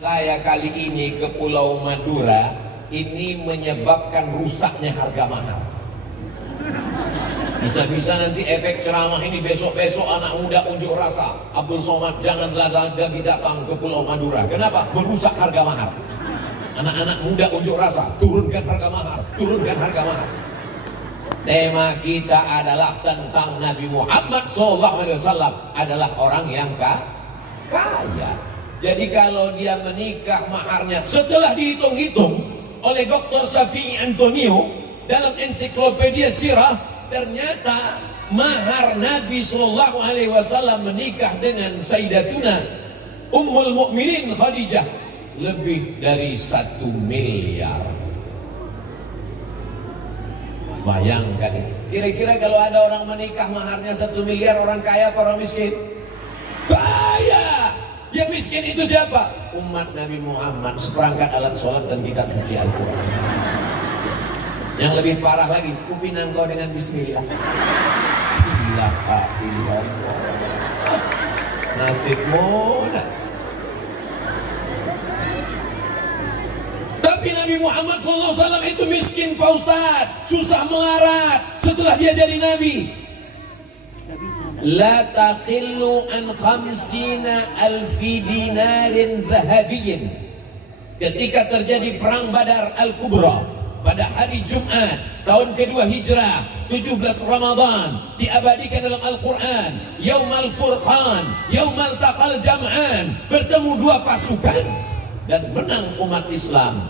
Saya kali ini ke Pulau Madura, ini menyebabkan rusaknya harga mahal. Bisa-bisa nanti efek ceramah ini besok-besok anak muda unjuk rasa. Abdul Somad janganlah lagi datang ke Pulau Madura. Kenapa? Merusak harga mahal. Anak-anak muda unjuk rasa, turunkan harga mahal, turunkan harga mahal. Tema kita adalah tentang Nabi Muhammad SAW adalah orang yang kaya. Jadi kalau dia menikah maharnya setelah dihitung-hitung oleh Dr. Shafi'i Antonio dalam ensiklopedia sirah, ternyata mahar Nabi SAW menikah dengan Sayyidatuna Ummul Mukminin Khadijah lebih dari 1 miliar. Bayangkan itu. Kira-kira kalau ada orang menikah maharnya 1 miliar, orang kaya apa orang miskin? Kaya. Yang miskin itu siapa? Umat Nabi Muhammad, seperangkat alat sholat dan kitab suci Al-Quran. Yang lebih parah lagi, kupinang kau dengan bismillah. Ilaha illallah. Nasibmu nak. Tapi Nabi Muhammad SAW itu miskin Pak Ustadz, susah melarat setelah dia jadi Nabi. La taqillu an 50,000 dinarin zahabiyyin. Ketika terjadi perang Badar Al-Kubra pada hari Jumat tahun kedua Hijrah 17 Ramadan, diabadikan dalam Al-Quran, Yaumal Furqan, Yaumal Taqal Jam'an, bertemu dua pasukan dan menang umat Islam.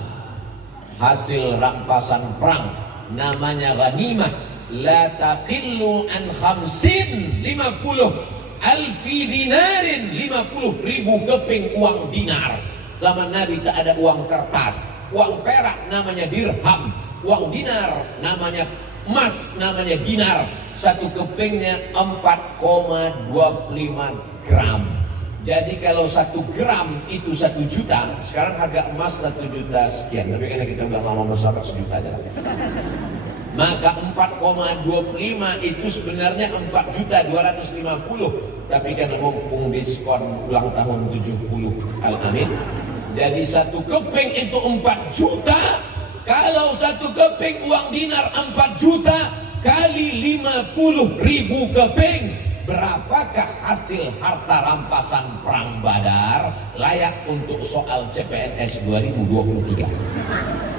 Hasil rampasan perang namanya ghanimah. La taqillu an 50 alfi dinarin, 50.000 keping uang dinar. Zaman Nabi tak ada uang kertas. Uang perak namanya dirham, uang dinar namanya emas, namanya dinar. Satu kepingnya 4,25 gram. Jadi kalau 1 gram itu 1 juta, sekarang harga emas 1 juta sekian. Tapi karena kita udah lama bersahabat, 1 juta aja. Maka 4,25 itu sebenarnya 4.250.000. Tapi karena mumpung diskon ulang tahun 70 Al-Amin, jadi 1 keping itu 4 juta. Kalau 1 keping uang dinar 4 juta kali 50.000 keping, berapakah hasil harta rampasan perang Badar layak untuk soal CPNS 2023?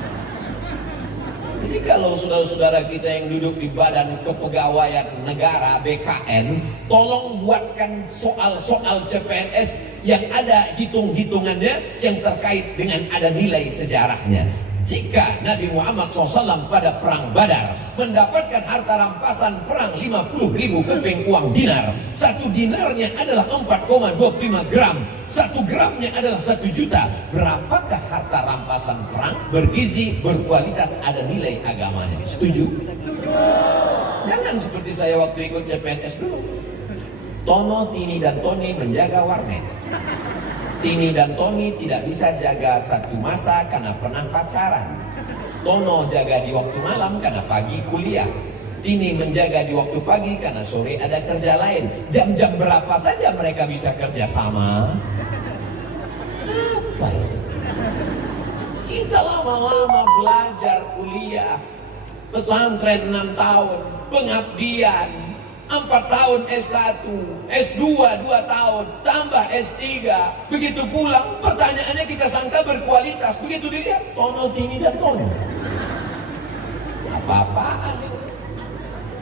Jadi kalau saudara-saudara kita yang duduk di Badan Kepegawaian Negara BKN, tolong buatkan soal-soal CPNS yang ada hitung-hitungannya yang terkait dengan ada nilai sejarahnya. Jika Nabi Muhammad SAW pada perang Badar mendapatkan harta rampasan perang 50.000 keping uang dinar, 1 dinarnya adalah 4,25 gram, 1 gramnya adalah 1 juta. Berapakah harta rampasan perang bergizi, berkualitas, ada nilai agamanya? Setuju? Jangan seperti saya waktu ikut CPNS dulu. Tono, Tini, dan Tony menjaga warnet. Tini dan Tony tidak bisa jaga satu masa karena pernah pacaran. Tono jaga di waktu malam karena pagi kuliah. Tini menjaga di waktu pagi karena sore ada kerja lain. Jam-jam berapa saja mereka bisa kerja sama? Apa ini? Kita lama-lama belajar kuliah, pesantren 6 tahun, pengabdian 4 tahun S1, S2 2 tahun, tambah S3. Begitu pulang, pertanyaannya kita sangka berkualitas. Begitu dilihat, Tono, Tini, dan Tony. Apa-apaan ini?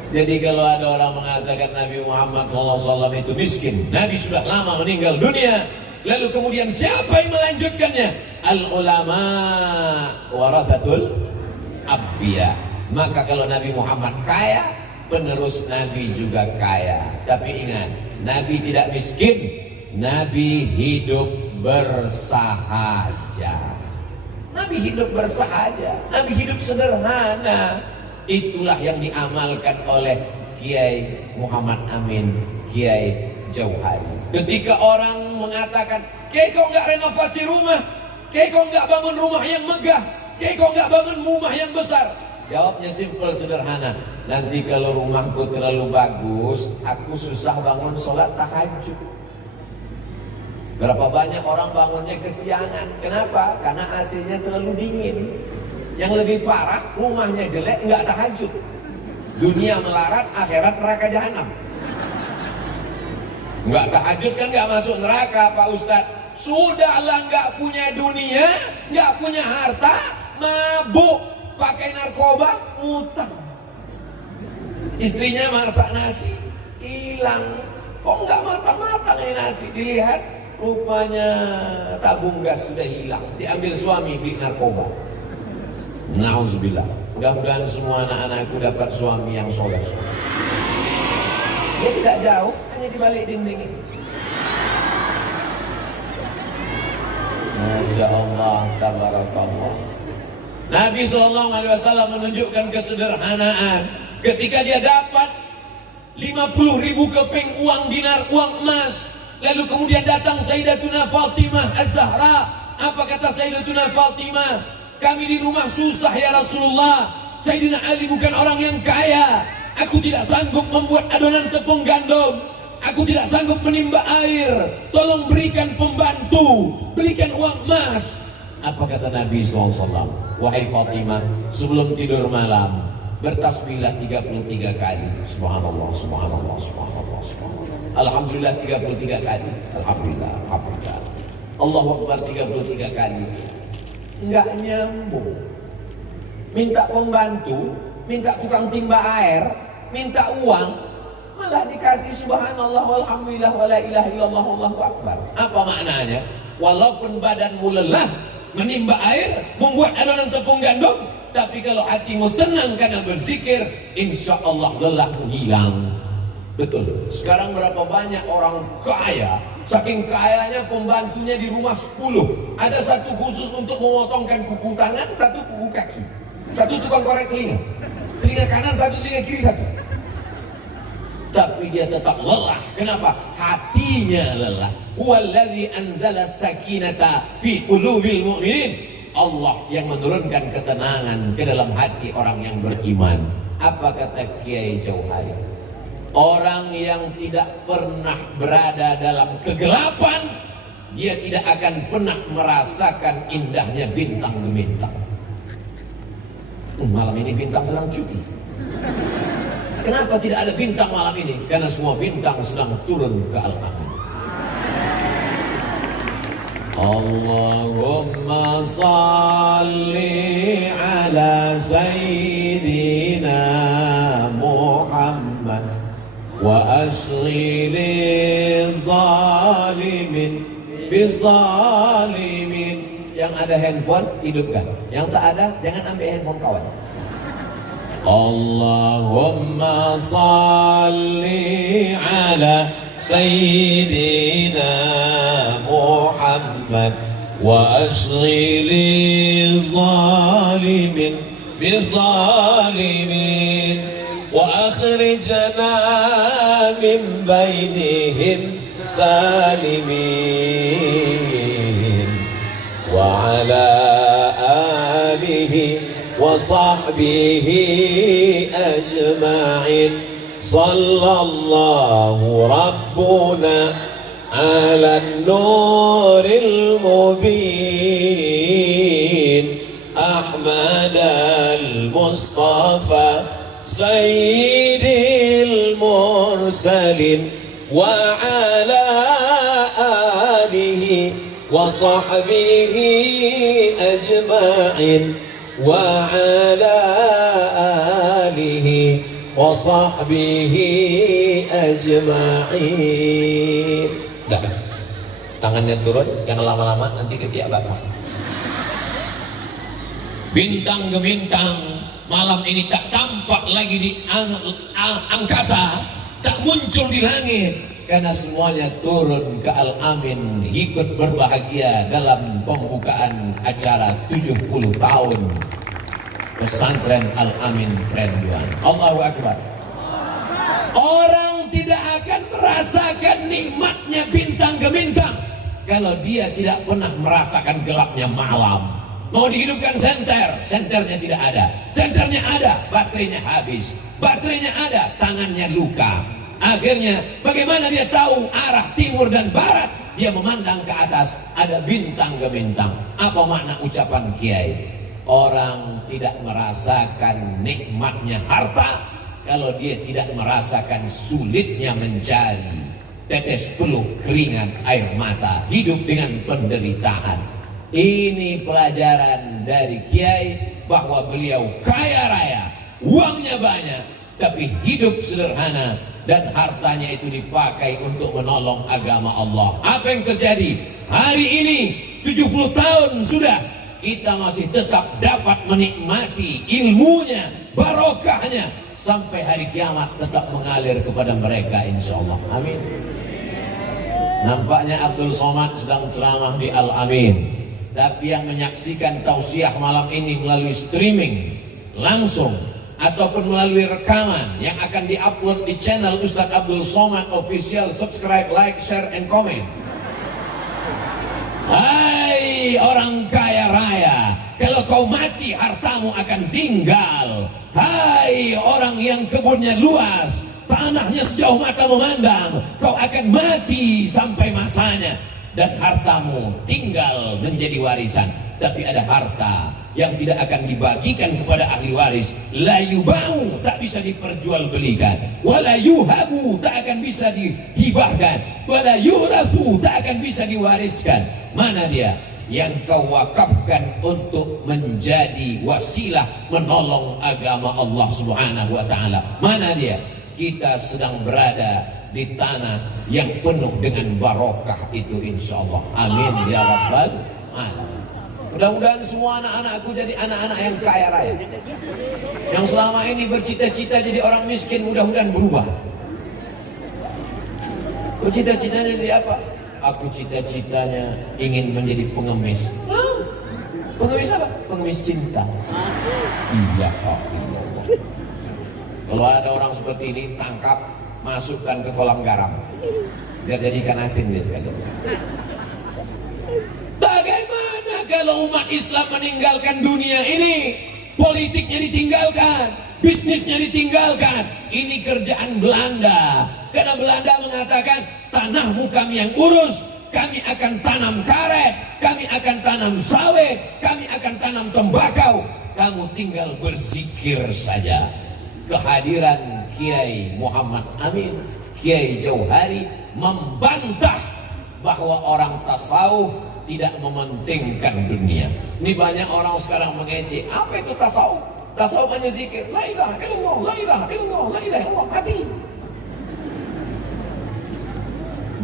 Jadi kalau ada orang mengatakan Nabi Muhammad SAW itu miskin, Nabi sudah lama meninggal dunia, lalu kemudian siapa yang melanjutkannya? Al-ulama warathatul anbiya. Maka kalau Nabi Muhammad kaya, penerus Nabi juga kaya. Tapi ingat, Nabi tidak miskin, Nabi hidup bersahaja. Nabi hidup bersahaja, Nabi hidup sederhana. Itulah yang diamalkan oleh Kiai Muhammad Amin, Kiai Jauhari. Ketika orang mengatakan, Kiai kok nggak renovasi rumah, Kiai kok nggak bangun rumah yang megah, Kiai kok nggak bangun rumah yang besar? Jawabnya simpel sederhana. Nanti kalau rumahku terlalu bagus, aku susah bangun sholat tahajud. Berapa banyak orang bangunnya kesiangan. Kenapa? Karena AC-nya terlalu dingin. Yang lebih parah, rumahnya jelek, nggak tahajud. Dunia melarat, akhirat neraka jahanam. Nggak tahajud kan nggak masuk neraka, Pak Ustadz. Sudahlah nggak punya dunia, nggak punya harta, mabuk, pakai narkoba, ngutang. Istrinya masak nasi, hilang. Kok nggak matang-matang ini nasi? Dilihat, rupanya tabung gas sudah hilang. Diambil suami, beli narkoba. Nauzubillah. Mudah-mudahan semua anak-anakku dapat suami yang soleh. Dia tidak jauh, hanya di balik dinding ini. Masya Allah, tabarakallah. Nabi SAW menunjukkan kesederhanaan ketika dia dapat 50.000 keping uang dinar, uang emas. Lalu kemudian datang Sayyidatuna Fatimah Az-Zahra. Apa kata Sayyidatuna Fatimah? Kami di rumah susah ya Rasulullah. Sayyidina Ali bukan orang yang kaya. Aku tidak sanggup membuat adonan tepung gandum. Aku tidak sanggup menimba air. Tolong berikan pembantu, belikan uang emas. Apa kata Nabi SAW? Wahai Fatimah, sebelum tidur malam bertasbihlah 33 kali. Subhanallah, subhanallah, subhanallah, subhanallah. Alhamdulillah 33 kali. Alhamdulillah, alhamdulillah. Allahu Akbar 33 kali. Enggak nyambung. Minta pembantu, minta tukang timba air, minta uang, malah dikasih subhanallah walhamdulillah wala ilaha illallah wallahu akbar. Apa maknanya? Walaupun badanmu lelah menimba air, membuat adonan tepung gandum, tapi kalau hatimu tenang karena berzikir, insya Allah lelahmu hilang. Betul. Sekarang berapa banyak orang kaya, saking kayanya pembantunya di rumah 10. Ada satu khusus untuk memotongkan kuku tangan, satu kuku kaki, satu tukang korek telinga, telinga kanan satu, telinga kiri satu. Tapi dia tetap lelah. Kenapa? Hatinya lelah. Huwallazi anzala sakinata fi qulubil mu'minin. Allah yang menurunkan ketenangan ke dalam hati orang yang beriman. Apa kata Kiai Jauhari? Orang yang tidak pernah berada dalam kegelapan, dia tidak akan pernah merasakan indahnya bintang gemintang. Malam ini bintang sedang cuti. Kenapa tidak ada bintang malam ini? Karena semua bintang sedang turun ke al-amin. Allahumma salli ala sayyidina Muhammad wa ashghili zalimin bizalimin. Yang ada handphone hidupkan, yang tak ada jangan ambil handphone kawan. Allahumma salli ala sayyidina Muhammad wa ashghili zalimin bizalimin wa akhrijna min bainihim salimin wa ala alihi wa sahbihi ajma'in. Sallallahu rabbuna ala nuril mubin Ahmad al-Mustafa sayyidil mursalin wa ala alihi wa sahbihi ajma'in wa ala alihi wa sahbihi ajma'in. Udah, tangannya turun, jangan lama-lama nanti ketiak basah. Bintang gemintang malam ini tak tampak lagi di angkasa, tak muncul di langit, karena semuanya turun ke Al-Amin, ikut berbahagia dalam pembukaan acara 70 tahun Pesantren Al-Amin Prenduan. Allahu Akbar. Orang tidak akan merasakan nikmatnya bintang gemintang kalau dia tidak pernah merasakan gelapnya malam. Mau dihidupkan senter, senternya tidak ada. Senternya ada, baterainya habis. Baterainya ada, tangannya luka. Akhirnya bagaimana dia tahu arah timur dan barat? dia memandang ke atas, ada bintang gemintang. Apa makna ucapan Kiai? Orang tidak merasakan nikmatnya harta kalau dia tidak merasakan sulitnya mencari. Tetes peluh keringat air mata, hidup dengan penderitaan. Ini pelajaran dari Kiai, bahwa beliau kaya raya, uangnya banyak, tapi hidup sederhana, dan hartanya itu dipakai untuk menolong agama Allah. Apa yang terjadi? Hari ini 70 tahun sudah, kita masih tetap dapat menikmati ilmunya, barokahnya, sampai hari kiamat tetap mengalir kepada mereka, insya Allah. Amin. Nampaknya Abdul Somad sedang ceramah di Al-Amin, tapi yang menyaksikan tausiah malam ini melalui streaming langsung ataupun melalui rekaman yang akan diupload di channel Ustadz Abdul Somad Official, subscribe, like, share, and comment. Hai orang kaya raya, kalau kau mati hartamu akan tinggal. Hai orang yang kebunnya luas, tanahnya sejauh mata memandang, kau akan mati sampai masanya dan hartamu tinggal menjadi warisan. Tapi ada harta yang tidak akan dibagikan kepada ahli waris. La yubau, tak bisa diperjualbelikan. Wala yuhabu, tak akan bisa dihibahkan. Wala yurasu, tak akan bisa diwariskan. Mana dia? Yang kau wakafkan untuk menjadi wasilah menolong agama Allah Subhanahu wa ta'ala. Mana dia? Kita sedang berada di tanah yang penuh dengan barokah itu, insya Allah. Amin ya rabbal alamin. Mudah-mudahan semua anak-anakku jadi anak-anak yang kaya raya, yang selama ini bercita-cita jadi orang miskin, mudah-mudahan berubah. Kau cita-citanya jadi apa? Aku cita-citanya ingin menjadi pengemis. Pengemis apa? Pengemis cinta. Iya, Allah. Kalau ada orang seperti ini, tangkap, masukkan ke kolam garam, biar jadi ikan asin dia sekalian. Bagaimana kalau umat Islam meninggalkan dunia ini? Politiknya ditinggalkan, bisnisnya ditinggalkan. Ini kerjaan Belanda, karena Belanda mengatakan tanahmu kami yang urus, kami akan tanam karet, kami akan tanam sawit, kami akan tanam tembakau, kamu tinggal berzikir saja. Kehadiran Kiai Muhammad Amin, Kiai Jauhari membantah bahwa orang tasawuf tidak mementingkan dunia. Ini banyak orang sekarang mengejek, apa itu tasawuf? Tasawuf hanya zikir, la ilaha illallah, la ilaha illallah, la ilaha illallah, mati.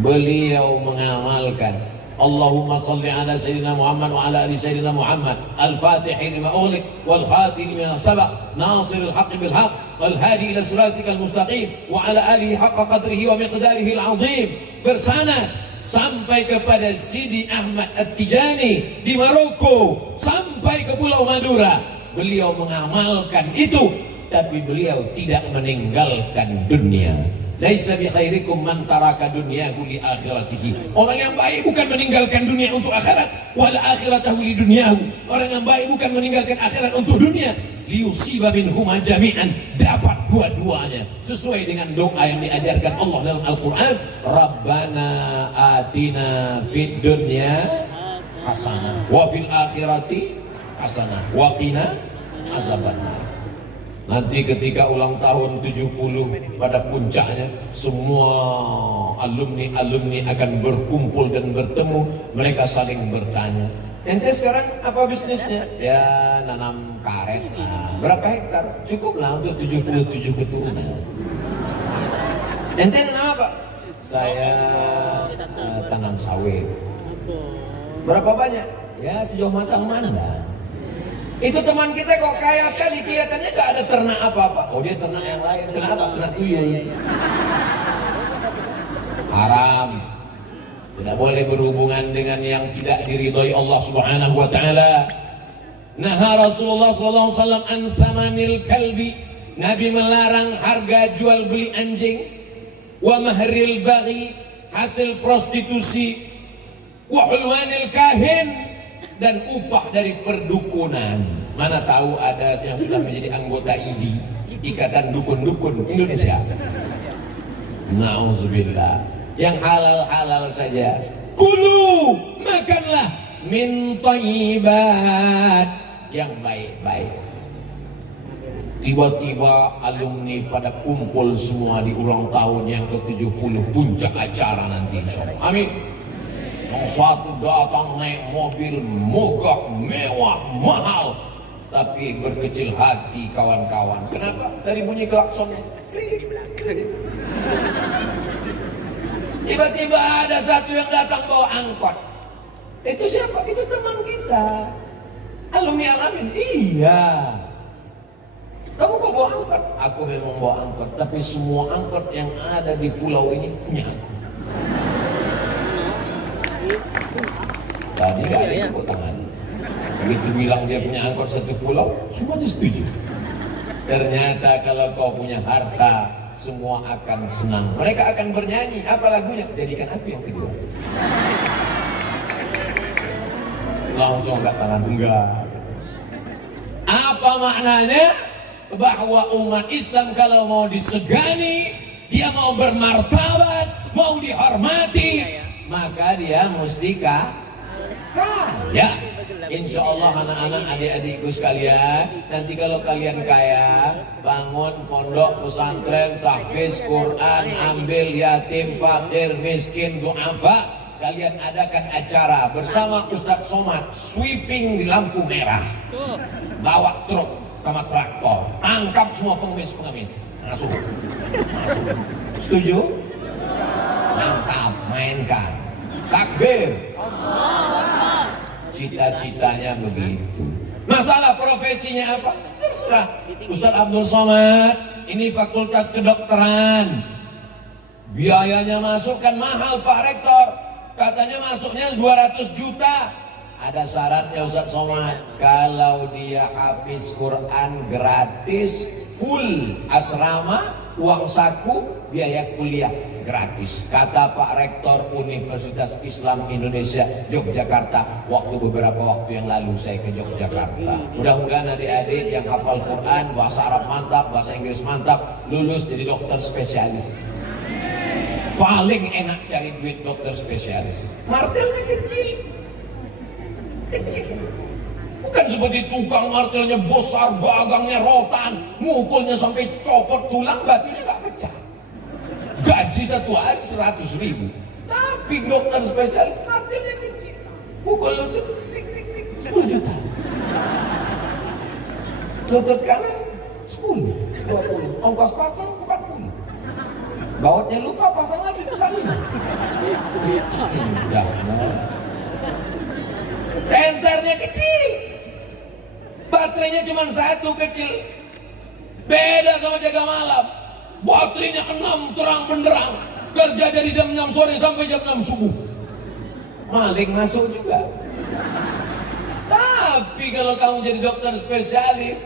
Beliau mengamalkan Allahumma salli ala Sayyidina Muhammad wa ala ali Sayyidina Muhammad al-Fatihi lima ughliq wal khatimi lima sabaq nasiril haqqi bil haqq wal hadi ila siratikal mustaqim wa ala alihi haqqa qadrihi wa miqdarihi al-azim, bersanad sampai kepada Sidi Ahmad At-Tijani di Maroko, sampai ke Pulau Madura. Beliau mengamalkan itu, tapi beliau tidak meninggalkan dunia. Laisa bi khairikum man taraka dunyahu li akhiratihi. Orang yang baik bukan meninggalkan dunia untuk akhirat, wala akhiratahu li dunyahu. Orang yang baik bukan meninggalkan akhirat untuk dunia, liyusiba minhuma jami'an, dapat dua-duanya sesuai dengan doa yang diajarkan Allah dalam Al-Qur'an. Rabbana atina fid dunya hasanah wa fil akhirati hasanah wa qina azabannar. Nanti ketika ulang tahun 70 pada puncaknya, semua alumni-alumni akan berkumpul dan bertemu. Mereka saling bertanya, ente sekarang apa bisnisnya? Ya nanam karet lah. Berapa hektar? Cukup lah untuk 77 keturunan. Ente nanam apa? Saya tanam sawit. Berapa banyak? Ya sejauh mata memandang. Itu teman kita kok kaya sekali, kelihatannya gak ada ternak apa-apa. Oh dia ternak yang lain, ternak apa? Ternak tuyul. Haram. Tidak boleh berhubungan dengan yang tidak diridhoi Allah Subhanahu wa ta'ala. Naha Rasulullah sallallahu alaihi wasallam an thamanil kalbi. Nabi melarang harga jual beli anjing. Wa mahril baghi, hasil prostitusi. Wa hulwanil kahin, dan upah dari perdukunan. Mana tahu ada yang sudah menjadi anggota IDI, Ikatan Dukun-Dukun Indonesia. Nauzubillah. Yang halal-halal saja. kulu, makanlah min thayyibat, yang baik-baik. Tiba-tiba alumni pada kumpul semua di ulang tahun yang ke-70, puncak acara nanti insyaallah. Amin. Yang satu datang naik mobil megah, mewah, mahal, tapi berkecil hati kawan-kawan. Kenapa? Dari bunyi klaksonnya. Tiba-tiba ada satu yang datang bawa angkot. Itu siapa? Itu teman kita, alumni Alamin. Iya. Kamu kok bawa angkot? Aku memang bawa angkot, tapi semua angkot yang ada di pulau ini punya aku. Tadi gak ada tepuk tangan. Begitu bilang dia punya angkot satu pulau, semuanya setuju. Ternyata kalau kau punya harta, semua akan senang. Mereka akan bernyanyi. Apa lagunya? Jadikan aku yang kedua. Langsung angkat tangan. Enggak. Apa maknanya? Bahwa umat Islam kalau mau disegani, dia mau bermartabat, mau dihormati, maka dia mesti kaya. Insya Allah anak-anak, adik-adikku sekalian, nanti kalau kalian kaya, bangun pondok pesantren, tahfiz Quran, ambil yatim, fakir, miskin, du'afa. Kalian adakan acara bersama Ustadz Somad, sweeping di lampu merah, bawa truk sama traktor, tangkap semua pengemis-pengemis, masuk. Setuju? Mantap, mainkan. Takbir. Cita-citanya begitu. Masalah profesinya apa? Terserah. Ustadz Abdul Somad, ini fakultas kedokteran. Biayanya masuk kan mahal Pak Rektor. Katanya masuknya 200 juta. Ada syaratnya Ustadz Somad. Kalau dia hafiz Quran gratis, full asrama, uang saku, biaya kuliah gratis. Kata Pak Rektor Universitas Islam Indonesia Yogyakarta beberapa waktu yang lalu saya ke Yogyakarta. Mudah-mudahan adik-adik yang hafal Quran, bahasa Arab mantap, bahasa Inggris mantap, lulus jadi dokter spesialis. Paling enak cari duit dokter spesialis. Martelnya kecil. Bukan seperti tukang martelnya besar, gagangnya rotan, mukulnya sampai copot tulang, batunya gak pecah. Gaji satu hari 100.000. Tapi dokter spesialis martelnya kecil, pukul lutut tik tik tik 10 juta. Lutut kanan 10, 20, ongkos pasang 40. Bautnya lupa, pasang lagi 45. Senternya kecil, baterainya cuma satu kecil. Beda sama jaga malam, baterainya 6 terang benderang, kerja dari jam 6 sore sampai jam 6 subuh. Maling masuk juga. Tapi kalau kamu jadi dokter spesialis,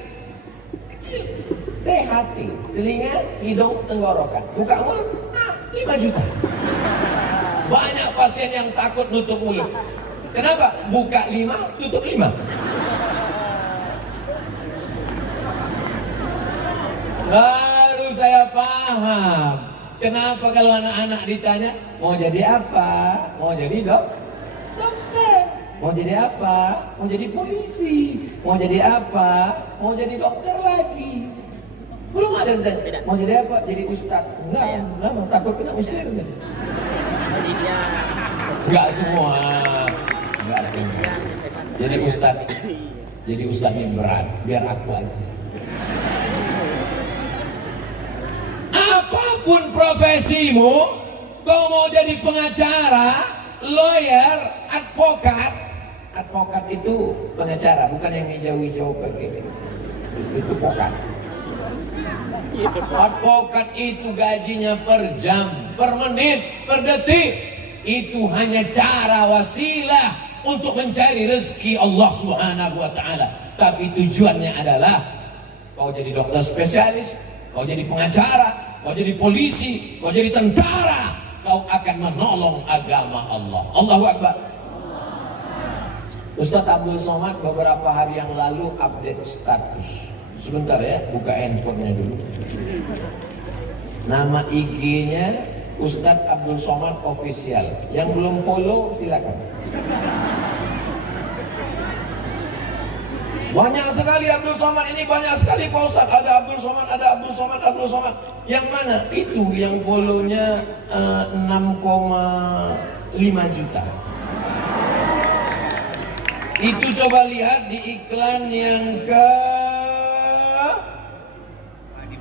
kecil, THT, telinga, hidung, tenggorokan, buka mulut, 5 juta. Banyak pasien yang takut nutup mulut. Kenapa? Buka 5, tutup 5. Baru saya paham kenapa kalau anak-anak ditanya mau jadi apa? Mau jadi dokter. Mau jadi apa? Mau jadi polisi. Mau jadi apa? Mau jadi dokter lagi. Belum ada yang tanya, mau jadi apa? Jadi ustadz. Enggak, takut kena usir. Enggak semua. Jadi ustadz ini berat, biar aku aja. Apapun profesimu, kau mau jadi pengacara, lawyer, advokat itu pengacara, bukan yang hijau-hijau begini. Itu pokat. Advokat itu gajinya per jam, per menit, per detik. Itu hanya cara wasilah untuk mencari rezeki Allah Subhanahu wa ta'ala. Tapi tujuannya adalah kau jadi dokter spesialis, kau jadi pengacara, kau jadi polisi, kau jadi tentara, kau akan menolong agama Allah. Allahu Akbar. Ustadz Abdul Somad beberapa hari yang lalu update status. Sebentar ya, buka handphonenya dulu. Nama IG-nya Ustadz Abdul Somad Official. Yang belum follow silakan. Banyak sekali Abdul Somad ini, banyak sekali Pak Ustadz. Ada Abdul Somad, ada Abdul Somad, Abdul Somad. Yang mana? Itu yang follow-nya 6,5 juta. Itu coba lihat di iklan yang ke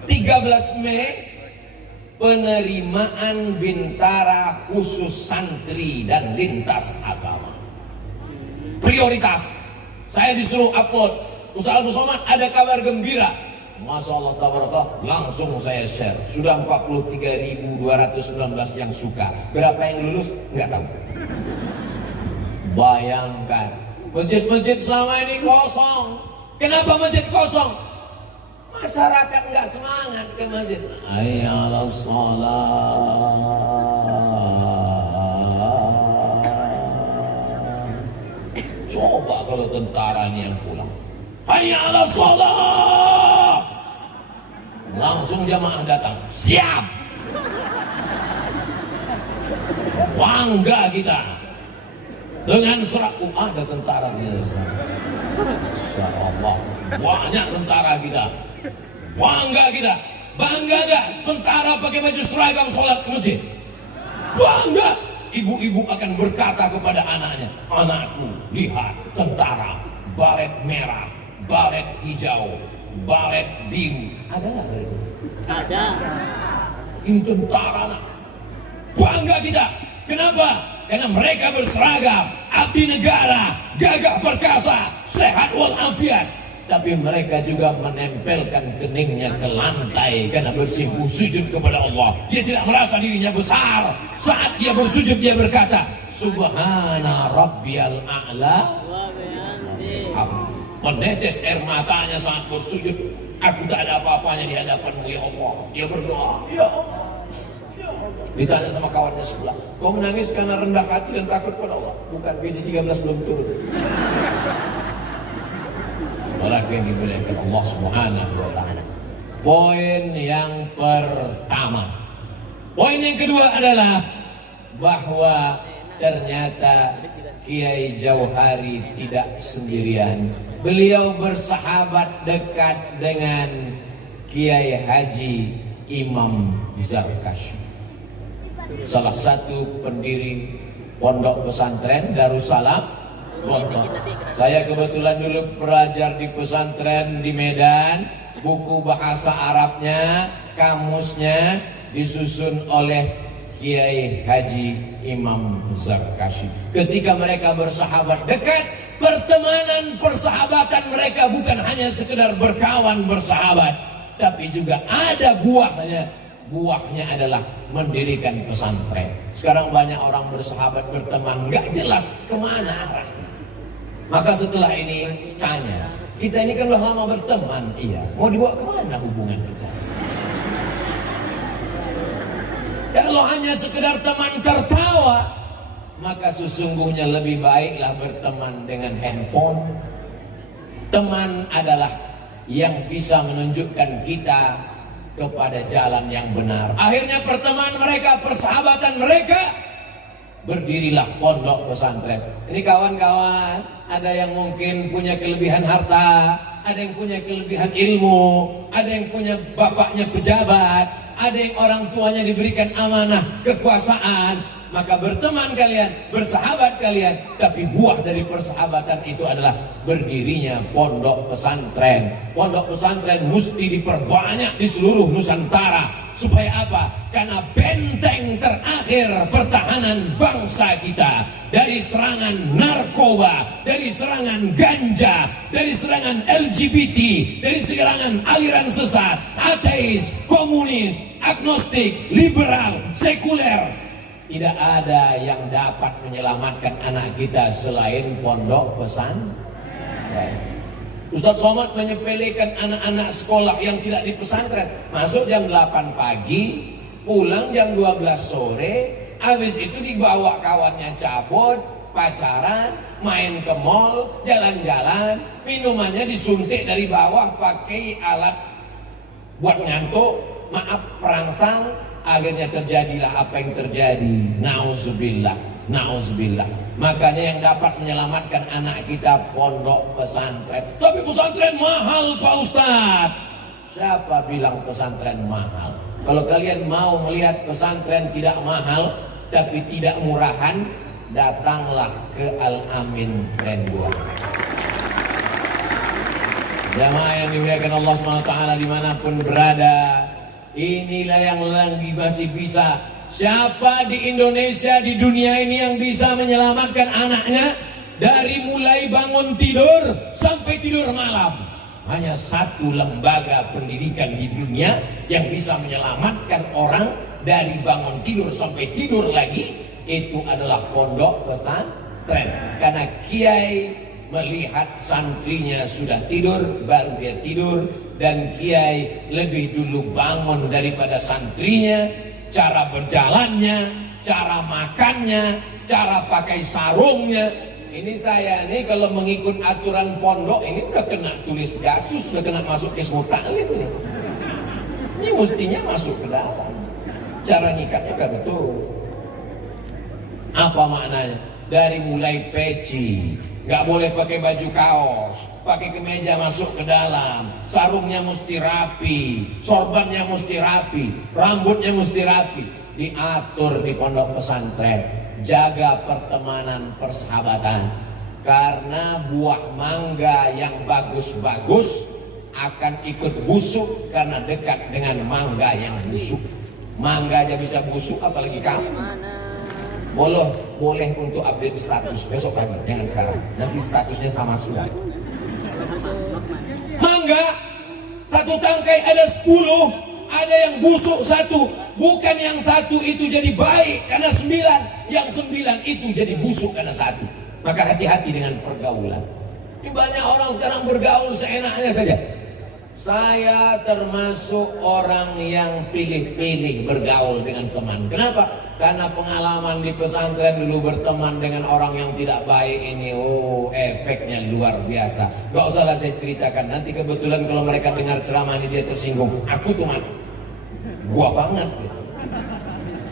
13 Mei, penerimaan Bintara khusus santri dan lintas agama. Prioritas. Saya disuruh upload, Ustaz Abdul Somad ada kabar gembira. Masya Allah, tabarakallah, langsung saya share. Sudah 43.219 yang suka. Berapa yang lulus? Nggak tahu. Bayangkan, masjid-masjid selama ini kosong. Kenapa masjid kosong? Masyarakat nggak semangat ke masjid. Hayya 'alas shalah. Coba kalau tentara ini yang pulang. Hayya 'alas shalah. Langsung jamaah datang. Siap. Bangga kita dengan serak. Ada tentara di sana. Insya Allah banyak tentara kita. Bangga kita. Bangga gak tentara pakai baju seragam sholat ke masjid? Bangga. Ibu-ibu akan berkata kepada anaknya, anakku, lihat tentara, baret merah, baret hijau, baret biru. Ada nggak dari itu? Ada. Ini tentara, nak. Bangga kita. Kenapa? Karena mereka berseragam, abdi negara, gagah perkasa, sehat walafiat. Tapi mereka juga menempelkan keningnya ke lantai karena bersimpuh sujud kepada Allah. Dia tidak merasa dirinya besar. Saat dia bersujud, dia berkata, Subhana Rabbiyal A'la. Menetes air matanya saat bersujud. Aku tak ada apa-apanya di hadapanmu ya Allah. Dia berdoa, ya Allah. Ditanya sama kawannya sebelah, kau menangis karena rendah hati dan takut pada Allah? Bukan, BJ13 belum turun. Orang yang dimuliakan Allah Subhanahu wa ta'ala. Poin yang pertama. Poin yang kedua adalah bahwa ternyata Kiai Jauhari tidak sendirian. Beliau bersahabat dekat dengan Kiai Haji Imam Zarkashi, salah satu pendiri pondok pesantren Darussalam. Saya kebetulan dulu belajar di pesantren di Medan. Buku bahasa Arabnya, kamusnya disusun oleh Kiai Haji Imam Zarkashi. Ketika mereka bersahabat dekat, pertemanan persahabatan mereka bukan hanya sekedar berkawan bersahabat, tapi juga ada buahnya. Buahnya adalah mendirikan pesantren. Sekarang banyak orang bersahabat berteman, nggak jelas kemana arahnya. Maka setelah ini tanya, kita ini kan udah lama berteman, iya, mau dibawa kemana hubungan kita? Kalau hanya sekedar teman tertawa, maka sesungguhnya lebih baiklah berteman dengan handphone. Teman adalah yang bisa menunjukkan kita kepada jalan yang benar. Akhirnya pertemanan mereka, persahabatan mereka, berdirilah pondok pesantren. Ini kawan-kawan, ada yang mungkin punya kelebihan harta, ada yang punya kelebihan ilmu, ada yang punya bapaknya pejabat, ada yang orang tuanya diberikan amanah kekuasaan. Maka berteman kalian, bersahabat kalian, tapi buah dari persahabatan itu adalah berdirinya pondok pesantren. Pondok pesantren mesti diperbanyak di seluruh Nusantara. Supaya apa? Karena benteng terakhir pertahanan bangsa kita dari serangan narkoba, dari serangan ganja, dari serangan LGBT, dari serangan aliran sesat, ateis, komunis, agnostik, liberal, sekuler. Tidak ada yang dapat menyelamatkan anak kita selain pondok pesantren. Ustadz Somad menyepelekan anak-anak sekolah yang tidak di pesantren. Masuk jam 8 pagi, pulang jam 12 sore, habis itu dibawa kawannya cabut, pacaran, main ke mall, jalan-jalan, minumannya disuntik dari bawah pakai alat buat ngantuk, maaf, perangsang, Akhirnya terjadilah apa yang terjadi. Nauzubillah, nauzubillah. Makanya yang dapat menyelamatkan anak kita pondok pesantren. Tapi pesantren mahal Pak Ustadz. Siapa bilang pesantren mahal? Kalau kalian mau melihat pesantren tidak mahal tapi tidak murahan, datanglah ke Al-Amin Grand 2. Jamaah yang dimuliakan Allah SWT dimanapun berada, inilah yang lagi masih bisa. Siapa di Indonesia, di dunia ini yang bisa menyelamatkan anaknya dari mulai bangun tidur sampai tidur malam? Hanya satu lembaga pendidikan di dunia yang bisa menyelamatkan orang dari bangun tidur sampai tidur lagi, itu adalah pondok pesantren. Karena kiai melihat santrinya sudah tidur, baru dia tidur, dan kiai lebih dulu bangun daripada santrinya. Cara berjalannya, cara makannya, cara pakai sarungnya. Ini saya nih kalau mengikut aturan pondok ini udah kena tulis jasus, udah kena masuk Hizbut Tahrir nih. Ini mestinya masuk ke dalam. Cara ngikatnya udah betul. Apa maknanya? Dari mulai peci, nggak boleh pakai baju kaos, pakai kemeja masuk ke dalam, sarungnya mesti rapi, sorbannya mesti rapi, rambutnya mesti rapi. Diatur di pondok pesantren, jaga pertemanan, persahabatan. Karena buah mangga yang bagus-bagus akan ikut busuk karena dekat dengan mangga yang busuk. Mangga aja bisa busuk, apalagi kamu. Boleh untuk update status besok pagi, jangan sekarang. Nanti statusnya sama sudah. Mangga satu tangkai ada 10, ada yang busuk satu. Bukan yang satu itu jadi baik karena 9, yang 9 itu jadi busuk karena satu. Maka hati-hati dengan pergaulan. Ini banyak orang sekarang bergaul seenaknya saja. Saya termasuk orang yang pilih-pilih bergaul dengan teman. Kenapa? Karena pengalaman di pesantren dulu berteman dengan orang yang tidak baik ini, efeknya luar biasa. Gak usahlah saya ceritakan. Nanti kebetulan kalau mereka dengar ceramah ini dia tersinggung. Aku tuh gua banget.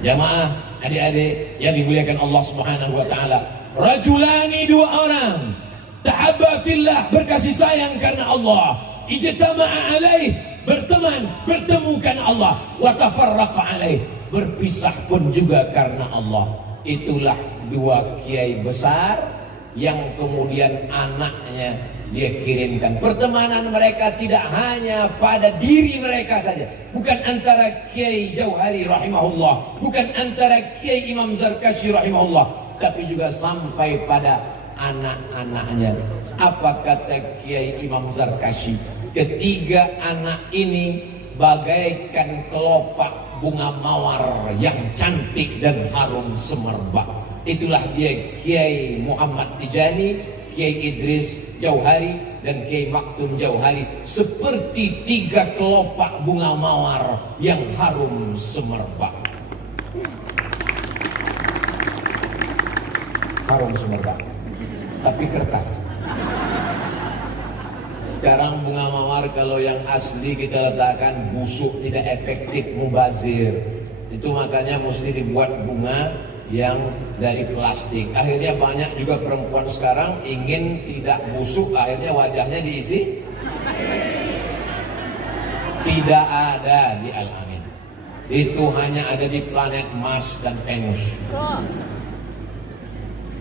Jamaah, adik-adik yang dimuliakan Allah Subhanahu wa taala. Rajulani, 2 orang. Tahabba fillah, berkasih sayang karena Allah. Ijtama'a alaih, berteman, bertemu karena Allah. Wa tafarraqa alaih, berpisah pun juga karena Allah. Itulah 2 kiai besar yang kemudian anaknya dia kirimkan. Pertemanan mereka tidak hanya pada diri mereka saja, bukan antara Kiai Jauhari rahimahullah, bukan antara Kiai Imam Zarkashi rahimahullah, tapi juga sampai pada anak-anaknya. Apa kata Kiai Imam Zarkashi? Ketiga anak ini bagaikan kelopak bunga mawar yang cantik dan harum semerbak. Itulah dia Kiai Muhammad Tijani, Kiai Idris Jauhari, dan Kiai Maktum Jauhari, seperti 3 kelopak bunga mawar yang harum semerbak. Harum semerbak, tapi kertas. Sekarang bunga mawar kalau yang asli kita letakkan busuk, tidak efektif, mubazir. Itu makanya mesti dibuat bunga yang dari plastik. Akhirnya banyak juga perempuan sekarang ingin tidak busuk, akhirnya wajahnya diisi. Tidak ada di Al-Amin. Itu hanya ada di planet Mars dan Venus.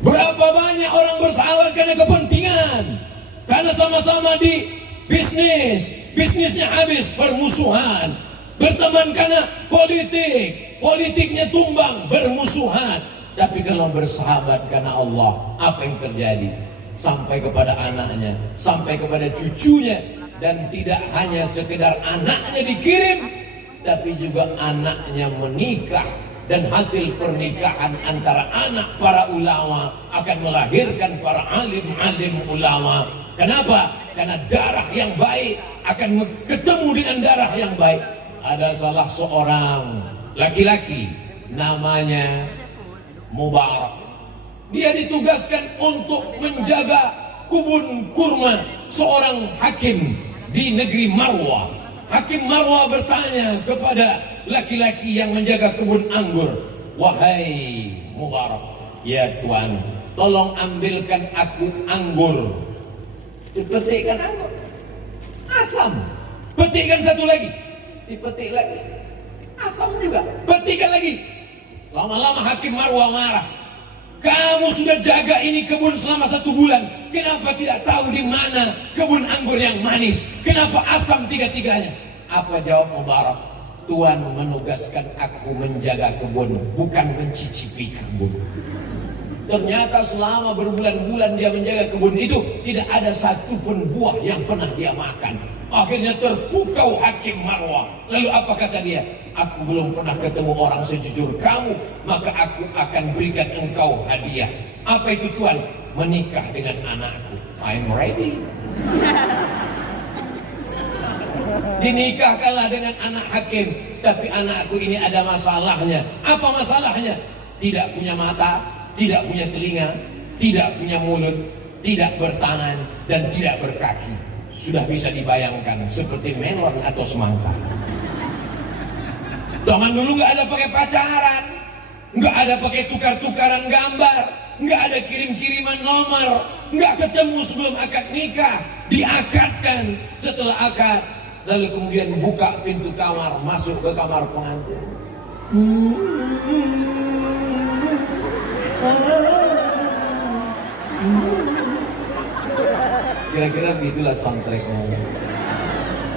Berapa banyak orang bersahabat karena kepentingan, karena sama-sama di bisnisnya habis, permusuhan. Berteman karena politik, politiknya tumbang, bermusuhan. Tapi kalau bersahabat karena Allah, apa yang terjadi? Sampai kepada anaknya, sampai kepada cucunya. Dan tidak hanya sekedar anaknya dikirim, tapi juga anaknya menikah. Dan hasil pernikahan antara anak para ulama akan melahirkan para alim-alim ulama. Kenapa? Karena darah yang baik akan ketemu dengan darah yang baik. Ada salah seorang laki-laki namanya Mubarak. Dia ditugaskan untuk menjaga kebun kurma seorang hakim di negeri Marwah. Hakim Marwah bertanya kepada laki-laki yang menjaga kebun anggur, "Wahai Mubarak, ya Tuan, tolong ambilkan aku anggur." Dipetikkan anggur, asam. Petikkan satu lagi, dipetik lagi, asam juga. Petikkan lagi. Lama-lama Hakim Marwah marah. "Kamu sudah jaga ini kebun selama 1 bulan. Kenapa tidak tahu di mana kebun anggur yang manis? Kenapa asam tiga-tiganya?" Apa jawab Mubarak? "Tuan menugaskan aku menjaga kebun, bukan mencicipi kebun." Ternyata selama berbulan-bulan dia menjaga kebun itu, tidak ada satupun buah yang pernah dia makan. Akhirnya terpukau Hakim Marwah. Lalu apa kata dia? "Aku belum pernah ketemu orang sejujur kamu, maka aku akan berikan engkau hadiah." "Apa itu Tuan?" "Menikah dengan anakku." "I'm ready." Dinikahkanlah dengan anak hakim. Tapi anakku ini ada masalahnya. Apa masalahnya? Tidak punya mata, tidak punya telinga, tidak punya mulut, tidak bertangan, dan tidak berkaki. Sudah bisa dibayangkan seperti melon atau semangka. Zaman dulu nggak ada pakai pacaran, nggak ada pakai tukar-tukaran gambar, nggak ada kirim-kiriman nomor, nggak ketemu sebelum akad nikah, diakadkan. Setelah akad, lalu kemudian buka pintu kamar, masuk ke kamar pengantin. Kira-kira begitulah soundtracknya.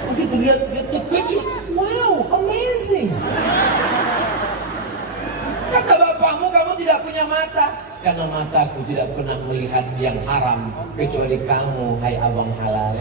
Begitu dia terkejut, "Wow, amazing." Kata bapakmu, "Kamu tidak punya mata." "Karena mataku tidak pernah melihat yang haram kecuali kamu, hai abang halal."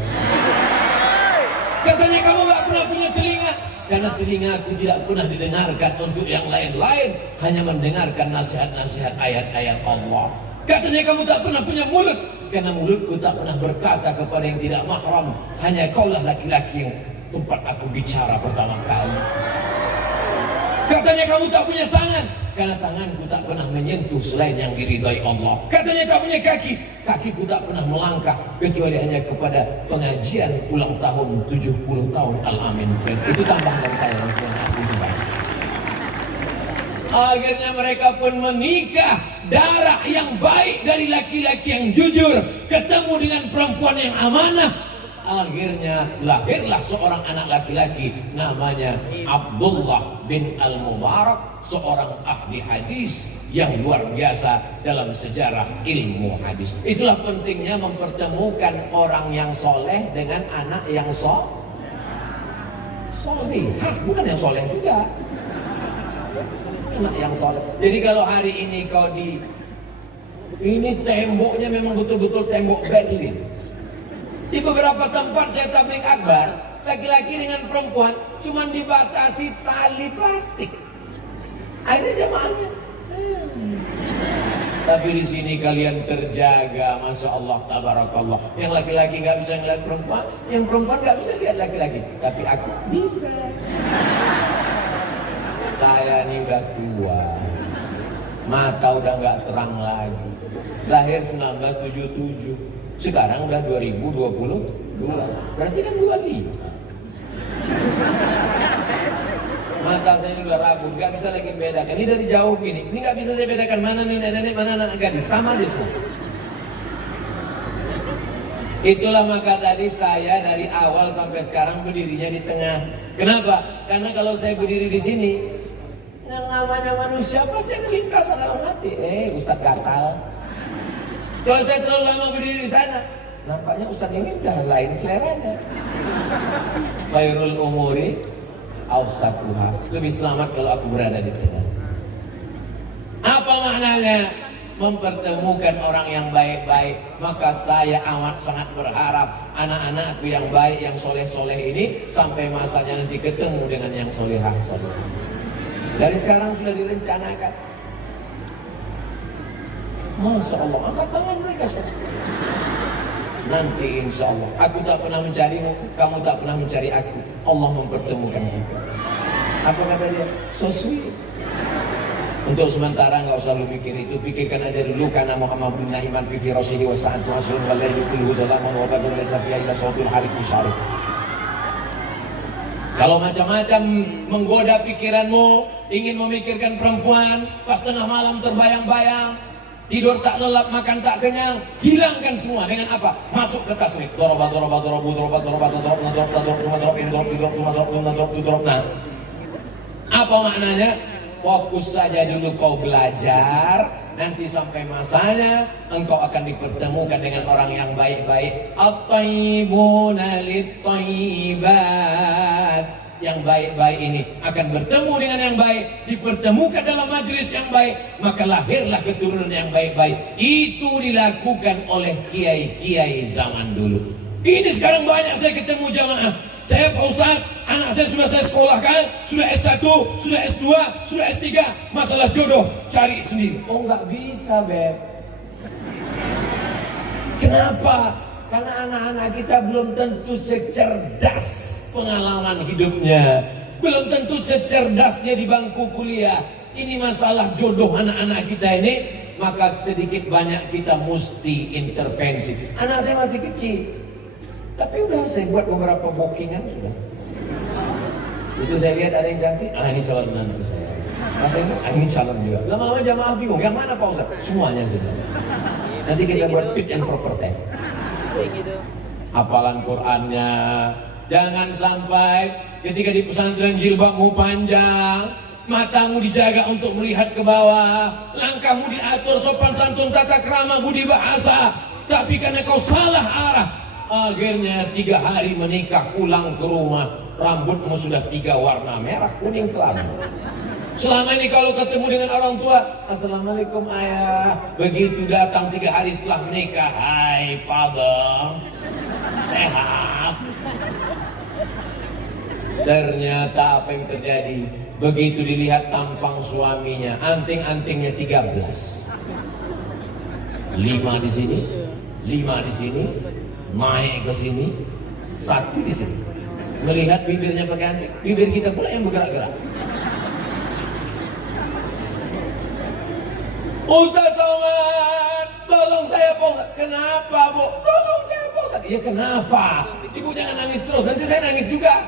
Katanya, "Kamu gak pernah punya telinga." "Karena telingaku tidak pernah didengarkan untuk yang lain-lain, hanya mendengarkan nasihat-nasihat ayat-ayat Allah." Katanya, "Kamu tak pernah punya mulut." "Karena mulutku tak pernah berkata kepada yang tidak mahram, hanya kaulah laki-laki yang tempat aku bicara pertama kali." Katanya, "Kamu tak punya tangan." "Karena tanganku tak pernah menyentuh selain yang diridhai Allah." Katanya, "Tak punya kaki." "Kakiku tak pernah melangkah kecuali hanya kepada pengajian ulang tahun 70 tahun Al-Amin." Itu tambahan dari saya. Terima kasih. Akhirnya mereka pun menikah. Darah yang baik dari laki-laki yang jujur ketemu dengan perempuan yang amanah. Akhirnya lahirlah seorang anak laki-laki namanya Abdullah bin Al-Mubarak, seorang ahli hadis yang luar biasa dalam sejarah ilmu hadis. Itulah pentingnya mempertemukan orang yang soleh dengan anak yang soleh. Bukan yang soleh juga, anak yang soleh. Jadi kalau hari ini kau ini temboknya memang betul-betul tembok Berlin. Di beberapa tempat saya tabligh akbar, laki-laki dengan perempuan cuman dibatasi tali plastik. Akhirnya jamaahnya. Tapi di sini kalian terjaga, masya Allah, tabarakallah. Yang laki-laki nggak bisa ngeliat perempuan, yang perempuan nggak bisa lihat laki-laki. Tapi aku bisa. Saya ini udah tua, mata udah nggak terang lagi. Lahir 1977, sekarang udah 2022, berarti kan 25. Mata saya ini udah ragu, nggak bisa lagi membedakan. Ini dari jauh gini, ini nggak bisa saya bedakan mana nenek-nenek, mana anak gadis, sama aja semua. Itulah maka tadi saya dari awal sampai sekarang berdirinya di tengah. Kenapa? Karena kalau saya berdiri di sini, yang namanya manusia pasti ada lintasan dalam hati. Ustadz gatal. Kalau saya terlalu lama berdiri di sana, nampaknya Ustadz ini udah lain seleranya. Khairul umuri awsatuha. Lebih selamat kalau aku berada di tengah. Apa maknanya? Mempertemukan orang yang baik-baik. Maka saya amat sangat berharap anak-anakku yang baik, yang soleh-soleh ini sampai masanya nanti ketemu dengan yang solehah-soleh. Dari sekarang sudah direncanakan. Masya Allah, angkat tangan mereka semua. Nanti insya Allah, aku tak pernah mencarimu, kamu tak pernah mencari aku. Allah mempertemukan kita. Apa kata dia? So sweet. Untuk sementara nggak usah lu mikir itu, pikirkan aja dulu. Karena Muhammad bin Na'iman fi firashihi wa sa'atu asrun wa layli kulluhu zalaman wa badun laysa fiha illa sawtul harik fi syarif. Kalau macam-macam menggoda pikiranmu, ingin memikirkan perempuan, pas tengah malam terbayang-bayang, tidur tak lelap, makan tak kenyang, hilangkan semua dengan apa? Masuk ke tasrif. Nah, apa maknanya? Fokus saja dulu kau belajar, nanti sampai masanya engkau akan dipertemukan dengan orang yang baik-baik. At-tayyibuna lit-tayyibat. Yang baik-baik ini akan bertemu dengan yang baik, dipertemukan dalam majelis yang baik, maka lahirlah keturunan yang baik-baik. Itu dilakukan oleh kiai-kiai zaman dulu. Ini sekarang banyak saya ketemu jamaah. Saya Pak Ustaz, anak saya sudah saya sekolahkan, sudah S1, sudah S2, sudah S3, masalah jodoh cari sendiri. Oh nggak bisa, Beb. Kenapa? Karena anak-anak kita belum tentu secerdas pengalaman hidupnya, belum tentu secerdasnya di bangku kuliah. Ini masalah jodoh anak-anak kita ini, maka sedikit banyak kita mesti intervensi. Anak saya masih kecil, tapi udah saya buat beberapa bookingan sudah. Itu saya lihat ada yang cantik, ini calon menantu saya. Rasanya ini calon juga. Lama-lama jamaah bingung, yang mana Pak Ustaz? Semuanya sudah. Nanti kita buat fit and proper test. Hafalan Qur'annya, jangan sampai ketika di pesantren jilbabmu panjang, matamu dijaga untuk melihat ke bawah, langkahmu diatur sopan santun tata krama budi bahasa, tapi karena kau salah arah, akhirnya 3 hari menikah pulang ke rumah, rambutmu sudah 3 warna, merah, kuning, kelam. Selama ini kalau ketemu dengan orang tua, Assalamualaikum ayah. Begitu datang 3 hari setelah menikah, hai father, sehat. Ternyata apa yang terjadi? Begitu dilihat tampang suaminya, anting-antingnya 13. 5 di sini, 5 di sini, naik ke sini, 1 di sini. Melihat bibirnya pakai anting, bibir kita pula yang bergerak-gerak. Ustaz Somad, tolong saya Pak Ustaz. Kenapa Bu? Tolong saya Pak Ustaz. Ya kenapa? Ibu jangan nangis terus, nanti saya nangis juga.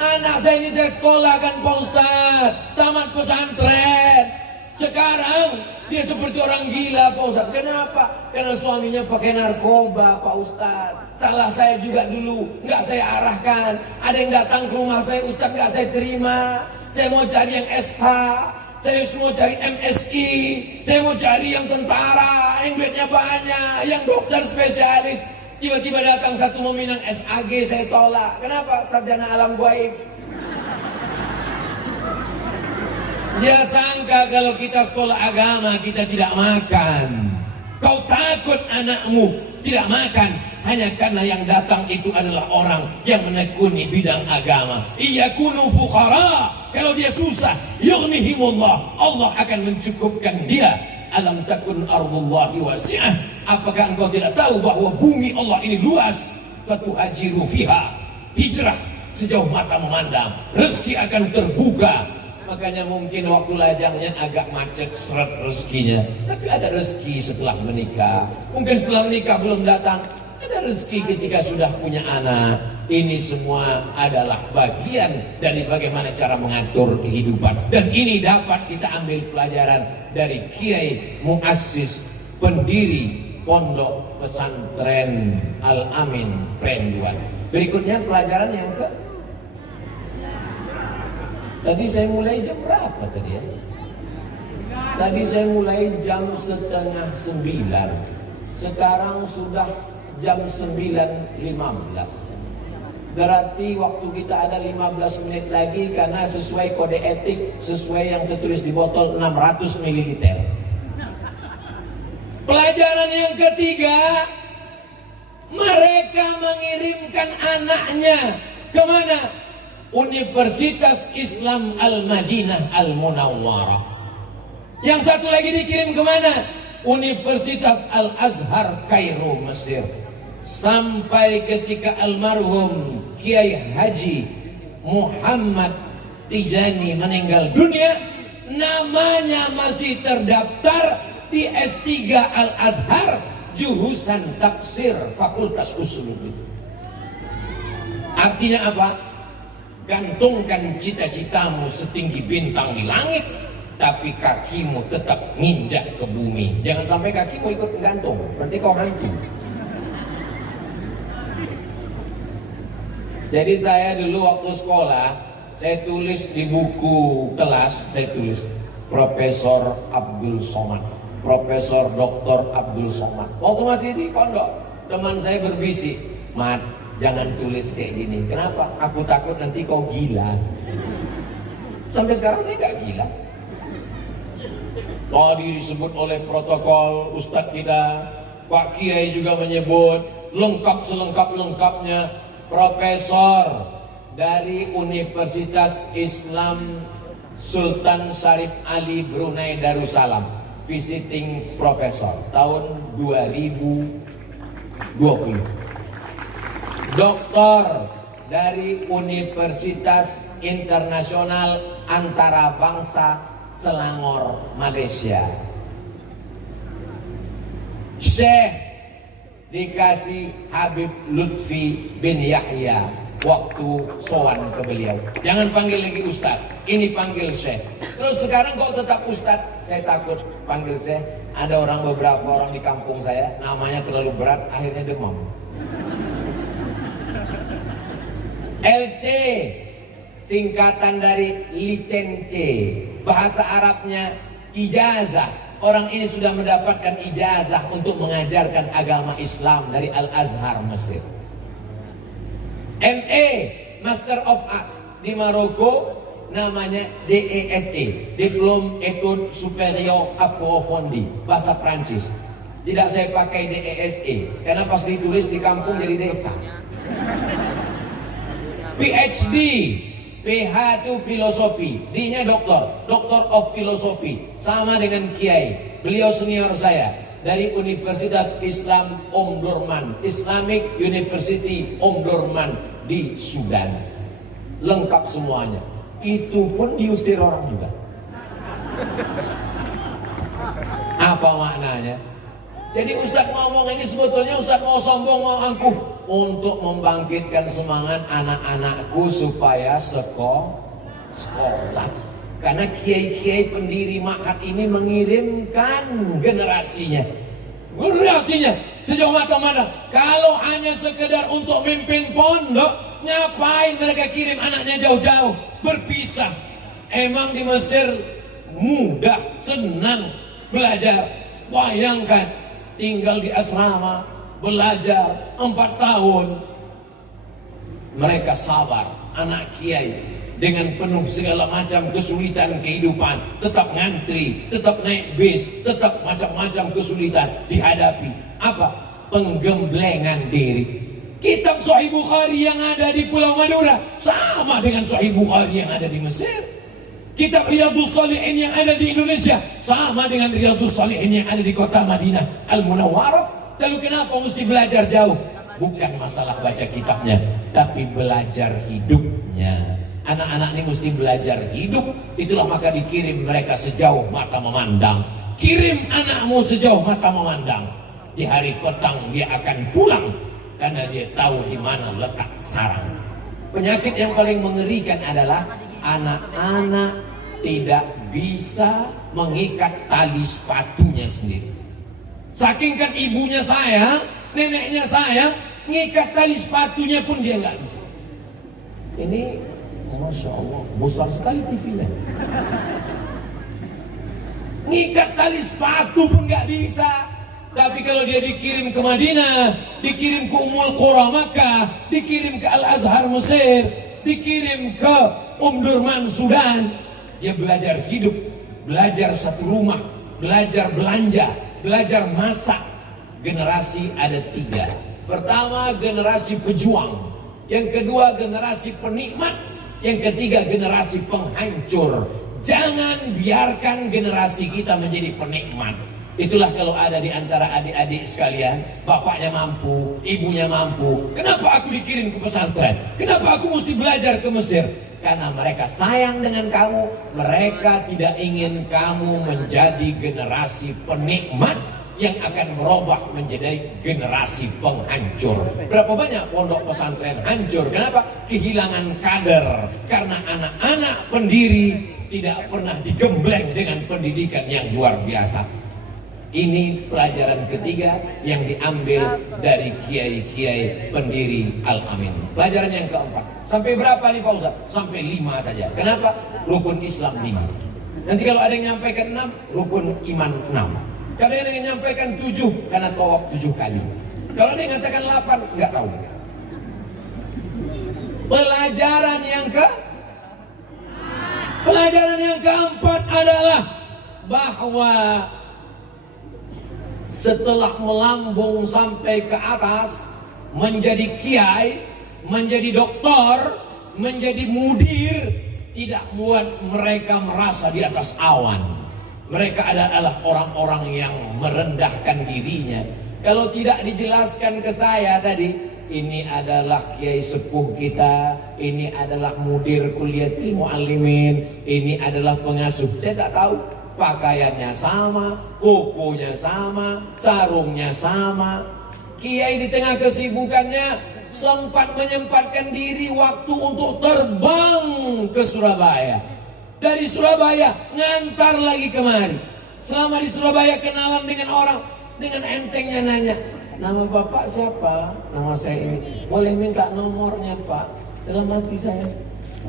Anak saya ini saya sekolahkan Pak Ustaz, tamat pesantren. Sekarang dia seperti orang gila Pak Ustaz. Kenapa? Karena suaminya pakai narkoba Pak Ustaz. Salah saya juga dulu, nggak saya arahkan. Ada yang datang ke rumah saya, Ustaz nggak saya terima. Saya mau cari yang SH, saya mau cari MSI, saya mau cari yang tentara, yang duitnya banyak, yang dokter spesialis. Tiba-tiba datang satu meminang SAG, saya tolak. Kenapa? Sarjana alam gaib. Dia sangka kalau kita sekolah agama kita tidak makan. Kau takut anakmu tidak makan hanya karena yang datang itu adalah orang yang menekuni bidang agama. Iyakunu fuqara. Kalau dia susah, yughnihimullah, Allah akan mencukupkan dia. Alam takun ardullahi wasi'ah. Apakah engkau tidak tahu bahwa bumi Allah ini luas? Fatuhajiru fiha. Hijrah sejauh mata memandang, rezeki akan terbuka. Makanya mungkin waktu lajangnya agak macet seret rezekinya, tapi ada rezeki setelah menikah. Mungkin setelah menikah belum datang, ada rezeki ketika sudah punya anak. Ini semua adalah bagian dari bagaimana cara mengatur kehidupan. Dan ini dapat kita ambil pelajaran dari Kiai Muassis, pendiri Pondok Pesantren Al-Amin Prenduan. Berikutnya pelajaran yang ke... Tadi saya mulai jam berapa tadi ya? Tadi saya mulai jam 8:30. Sekarang sudah jam 9.15. Berarti waktu kita ada 15 menit lagi, karena sesuai kode etik, sesuai yang tertulis di botol 600 ml. Pelajaran yang ketiga, mereka mengirimkan anaknya kemana? Universitas Islam Al-Madinah Al-Munawwarah. Yang satu lagi dikirim kemana? Universitas Al-Azhar Kairo, Mesir. Sampai ketika almarhum Kiai Haji Muhammad Tijani meninggal dunia, namanya masih terdaftar di S3 Al-Azhar, jurusan tafsir Fakultas Usuluddin. Artinya apa? Gantungkan cita-citamu setinggi bintang di langit, tapi kakimu tetap nginjak ke bumi. Jangan sampai kakimu ikut gantung, nanti kau hantu. Jadi saya dulu waktu sekolah, saya tulis di buku kelas, saya tulis Profesor Abdul Somad, Profesor Dr. Abdul Somad. Waktu masih di pondok, teman saya berbisik, "Mat, jangan tulis kayak gini." Kenapa? Aku takut nanti kau gila. Sampai sekarang saya gak gila. Tadi disebut oleh protokol Ustadz kita, Pak Kiai juga menyebut lengkap selengkap-lengkapnya, Profesor dari Universitas Islam Sultan Syarif Ali Brunei Darussalam, visiting professor tahun 2020. Doktor dari Universitas Internasional Antarabangsa Selangor, Malaysia. Syekh dikasih Habib Lutfi bin Yahya waktu sowan ke beliau. Jangan panggil lagi Ustadz, ini panggil Syekh. Terus sekarang kok tetap Ustadz? Saya takut panggil Syekh. Ada beberapa orang di kampung saya, namanya terlalu berat, akhirnya demam. LC singkatan dari licence, bahasa Arabnya ijazah. Orang ini sudah mendapatkan ijazah untuk mengajarkan agama Islam dari Al-Azhar Mesir. MA, Master of Art di Maroko, namanya DESE, Diplôme Études Supérieures Approfondies, bahasa Prancis. Tidak saya pakai DESE karena pas ditulis di kampung jadi desa. PhD, PH itu filosofi, D-nya doktor, Doctor of Philosophy, sama dengan Kiai. Beliau senior saya dari Universitas Islam Omdurman, Islamic University Omdurman di Sudan. Lengkap semuanya. Itu pun diusir orang juga. Apa maknanya? Jadi Ustadz ngomong ini sebetulnya Ustadz mau sombong, mau angkuh untuk membangkitkan semangat anak-anakku supaya sekolah. Karena kiai-kiai pendiri ma'had ini mengirimkan generasinya sejauh mata-mata. Kalau hanya sekedar untuk mimpin pondok, ngapain mereka kirim anaknya jauh-jauh berpisah? Emang di Mesir mudah, senang belajar? Bayangkan tinggal di asrama, belajar 4 tahun. Mereka sabar, anak kiai dengan penuh segala macam kesulitan kehidupan, tetap ngantri, tetap naik bis, tetap macam-macam kesulitan dihadapi. Apa? Penggemblengan diri. Kitab Sahih Bukhari yang ada di Pulau Madura sama dengan Sahih Bukhari yang ada di Mesir. Kitab Riyadhus Shalihin yang ada di Indonesia sama dengan Riyadhus Shalihin yang ada di kota Madinah Al-Munawwarah. Lalu kenapa mesti belajar jauh? Bukan masalah baca kitabnya, tapi belajar hidupnya. Anak-anak ini mesti belajar hidup. Itulah maka dikirim mereka sejauh mata memandang. Kirim anakmu sejauh mata memandang. Di hari petang dia akan pulang karena dia tahu di mana letak sarang. Penyakit yang paling mengerikan adalah anak-anak tidak bisa mengikat tali sepatunya sendiri. Saking kan ibunya saya, neneknya saya, ngikat tali sepatunya pun dia nggak bisa. Ini Masya Allah, besar sekali TV-nya. Ngikat tali sepatu pun nggak bisa. Tapi kalau dia dikirim ke Madinah, dikirim ke Ummul Qura Makkah, dikirim ke Al-Azhar Mesir, dikirim ke Omdurman Sudan, dia belajar hidup, belajar satu rumah, belajar belanja, belajar masak. Generasi ada 3. Pertama generasi pejuang, yang kedua generasi penikmat, yang ketiga generasi penghancur. Jangan biarkan generasi kita menjadi penikmat. Itulah kalau ada di antara adik-adik sekalian, bapaknya mampu, ibunya mampu. Kenapa aku dikirim ke pesantren? Kenapa aku mesti belajar ke Mesir? Karena mereka sayang dengan kamu. Mereka tidak ingin kamu menjadi generasi penikmat yang akan merubah menjadi generasi penghancur. Berapa banyak pondok pesantren hancur? Kenapa? Kehilangan kader. Karena anak-anak pendiri tidak pernah digembleng dengan pendidikan yang luar biasa. Ini pelajaran ketiga yang diambil dari kiai-kiai pendiri Al-Amin. Pelajaran yang keempat. Sampai berapa nih Pak Ustaz? Sampai 5 saja. Kenapa? Rukun Islam 5. Nanti kalau ada yang nyampaikan 6, rukun iman 6. Kalau ada yang nyampaikan 7, karena tawaf 7 kali. Kalau ada yang mengatakan 8, nggak tahu. Pelajaran yang keempat adalah bahwa setelah melambung sampai ke atas, menjadi kiai, menjadi doktor, menjadi mudir, tidak membuat mereka merasa di atas awan. Mereka adalah orang-orang yang merendahkan dirinya. Kalau tidak dijelaskan ke saya tadi, ini adalah kiai sepuh kita, ini adalah mudir kuliatil muallimin, ini adalah pengasuh. Saya tak tahu. Pakaiannya sama, kukunya sama, sarungnya sama. Kiai di tengah kesibukannya sempat menyempatkan diri waktu untuk terbang ke Surabaya. Dari Surabaya ngantar lagi kemari. Selama di Surabaya kenalan dengan orang, dengan entengnya nanya, nama bapak siapa? Nama saya ini. Boleh minta nomornya pak? Dalam hati saya,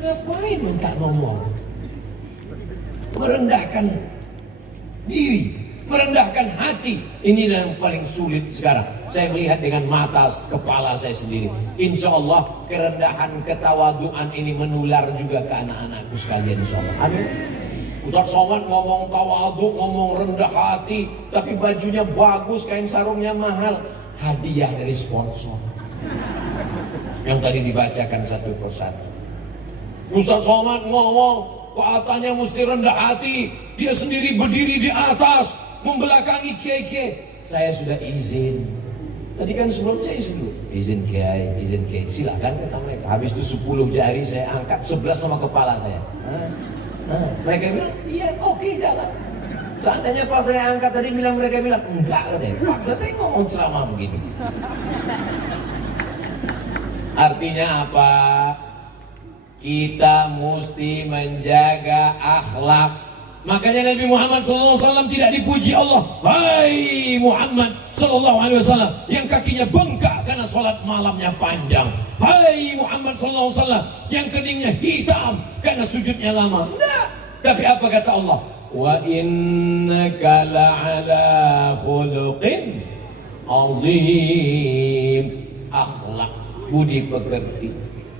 ngapain minta nomor? Merendahkan diri, merendahkan hati. Ini yang paling sulit sekarang. Saya melihat dengan mata kepala saya sendiri. Insya Allah kerendahan, ketawaduan ini menular juga ke anak-anakku sekalian, insya Allah. Amin. Ustaz Somad ngomong tawadu, ngomong rendah hati, tapi bajunya bagus, kain sarungnya mahal. Hadiah dari sponsor yang tadi dibacakan satu persatu. Ustaz Somad ngomong katanya mesti rendah hati, dia sendiri berdiri di atas membelakangi kiai-kiai. Saya sudah izin. Tadi kan sebelum saya izin kiai, silakan kata mereka. Habis itu 10 jari saya angkat, 11 sama kepala saya. Mereka bilang, iya oke, jalan. Seandainya pas saya angkat tadi mereka bilang enggak, katanya. Paksa saya ngomong ceramah begini. Artinya apa? Kita mesti menjaga akhlak. Makanya Nabi Muhammad SAW tidak dipuji Allah. Hai Muhammad SAW yang kakinya bengkak karena sholat malamnya panjang. Hai Muhammad SAW yang keningnya hitam karena sujudnya lama. Nah, tapi apa kata Allah? Wa innaka la'ala khuluqin azim. Akhlak, budi pekerti.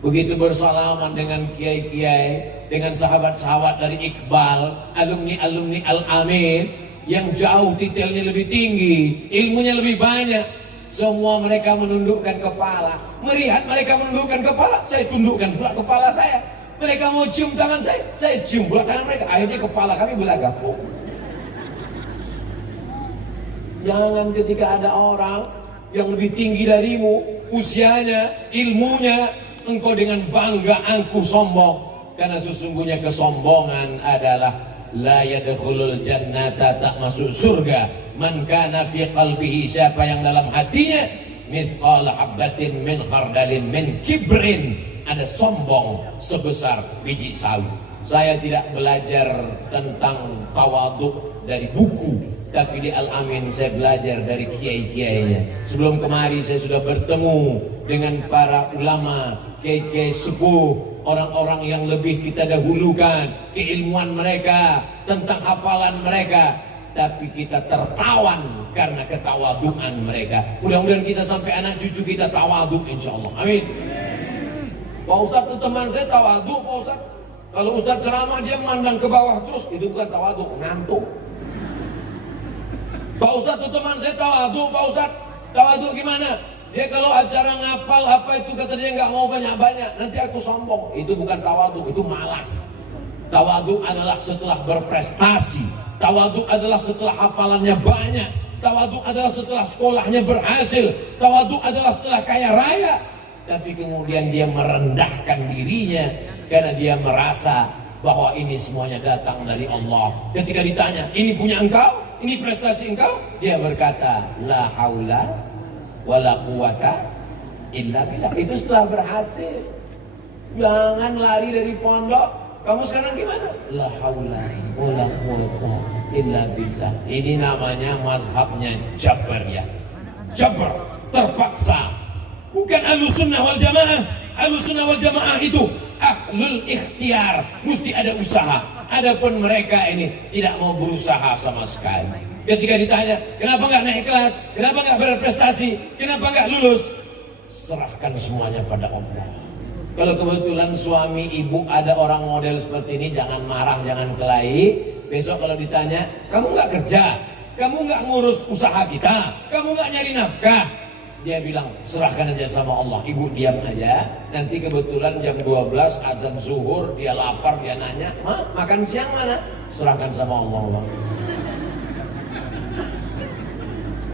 Begitu bersalaman dengan kiai-kiai, dengan sahabat-sahabat dari Iqbal, alumni-alumni Al-Amin yang jauh titelnya lebih tinggi, ilmunya lebih banyak, semua mereka menundukkan kepala. Melihat mereka menundukkan kepala, saya tundukkan pula kepala saya. Mereka mau cium tangan saya cium pula tangan mereka. Akhirnya kepala kami belagak. Jangan ketika ada orang yang lebih tinggi darimu, usianya, ilmunya, engkau dengan bangga angkuh sombong. Karena sesungguhnya kesombongan adalah la yadkhulul jannata, tak masuk surga, man kana fi qalbihi, siapa yang dalam hatinya mithqal habbatin min khardalin min kibrin, ada sombong sebesar biji sawi. Saya tidak belajar tentang tawaduk dari buku, tapi di Al-Amin saya belajar dari kiai-kiainya. Sebelum kemari saya sudah bertemu dengan para ulama, kiai-kiai sepuh, orang-orang yang lebih kita dahulukan, keilmuan mereka, tentang hafalan mereka, tapi kita tertawan karena ketawaduan mereka. Mudah-mudahan kita sampai anak cucu kita tawaduk, insya Allah. Amin. Pak Ustadz itu teman saya tawaduk, Pak Ustadz. Kalau Ustadz ceramah dia memandang ke bawah terus, itu bukan tawaduk, ngantuk. Pak Ustadz itu teman saya tawaduk, Pak Ustadz. Tawaduk gimana? Dia kalau acara ngapal apa itu kata dia nggak mau banyak-banyak, nanti aku sombong. Itu bukan tawaduk, itu malas. Tawaduk adalah setelah berprestasi. Tawaduk adalah setelah hafalannya banyak. Tawaduk adalah setelah sekolahnya berhasil. Tawaduk adalah setelah kaya raya. Tapi kemudian dia merendahkan dirinya karena dia merasa bahwa ini semuanya datang dari Allah. Ketika ditanya, ini punya engkau? ini prestasi engkau? Dia berkata, la haula wala quwata illa billah. Itu setelah berhasil. Jangan lari dari pondok. Kamu sekarang gimana? La haula wala quwata illa billah. Ini namanya mazhabnya Jabar ya. Jabar, terpaksa. Bukan Ahlussunnah wal Jamaah. Ahlussunnah wal Jamaah itu ahlul ikhtiar, mesti ada usaha. Adapun mereka ini tidak mau berusaha sama sekali. Ketika ditanya, kenapa nggak naik kelas, kenapa nggak berprestasi, kenapa nggak lulus, serahkan semuanya pada Allah. Kalau kebetulan suami ibu ada orang model seperti ini, jangan marah, jangan kelahi. Besok kalau ditanya, kamu nggak kerja, kamu nggak ngurus usaha kita, kamu nggak nyari nafkah, dia bilang serahkan aja sama Allah. Ibu diam aja. Nanti kebetulan jam 12 azan zuhur, dia lapar, dia nanya, "Ma, makan siang mana?" Serahkan sama Allah.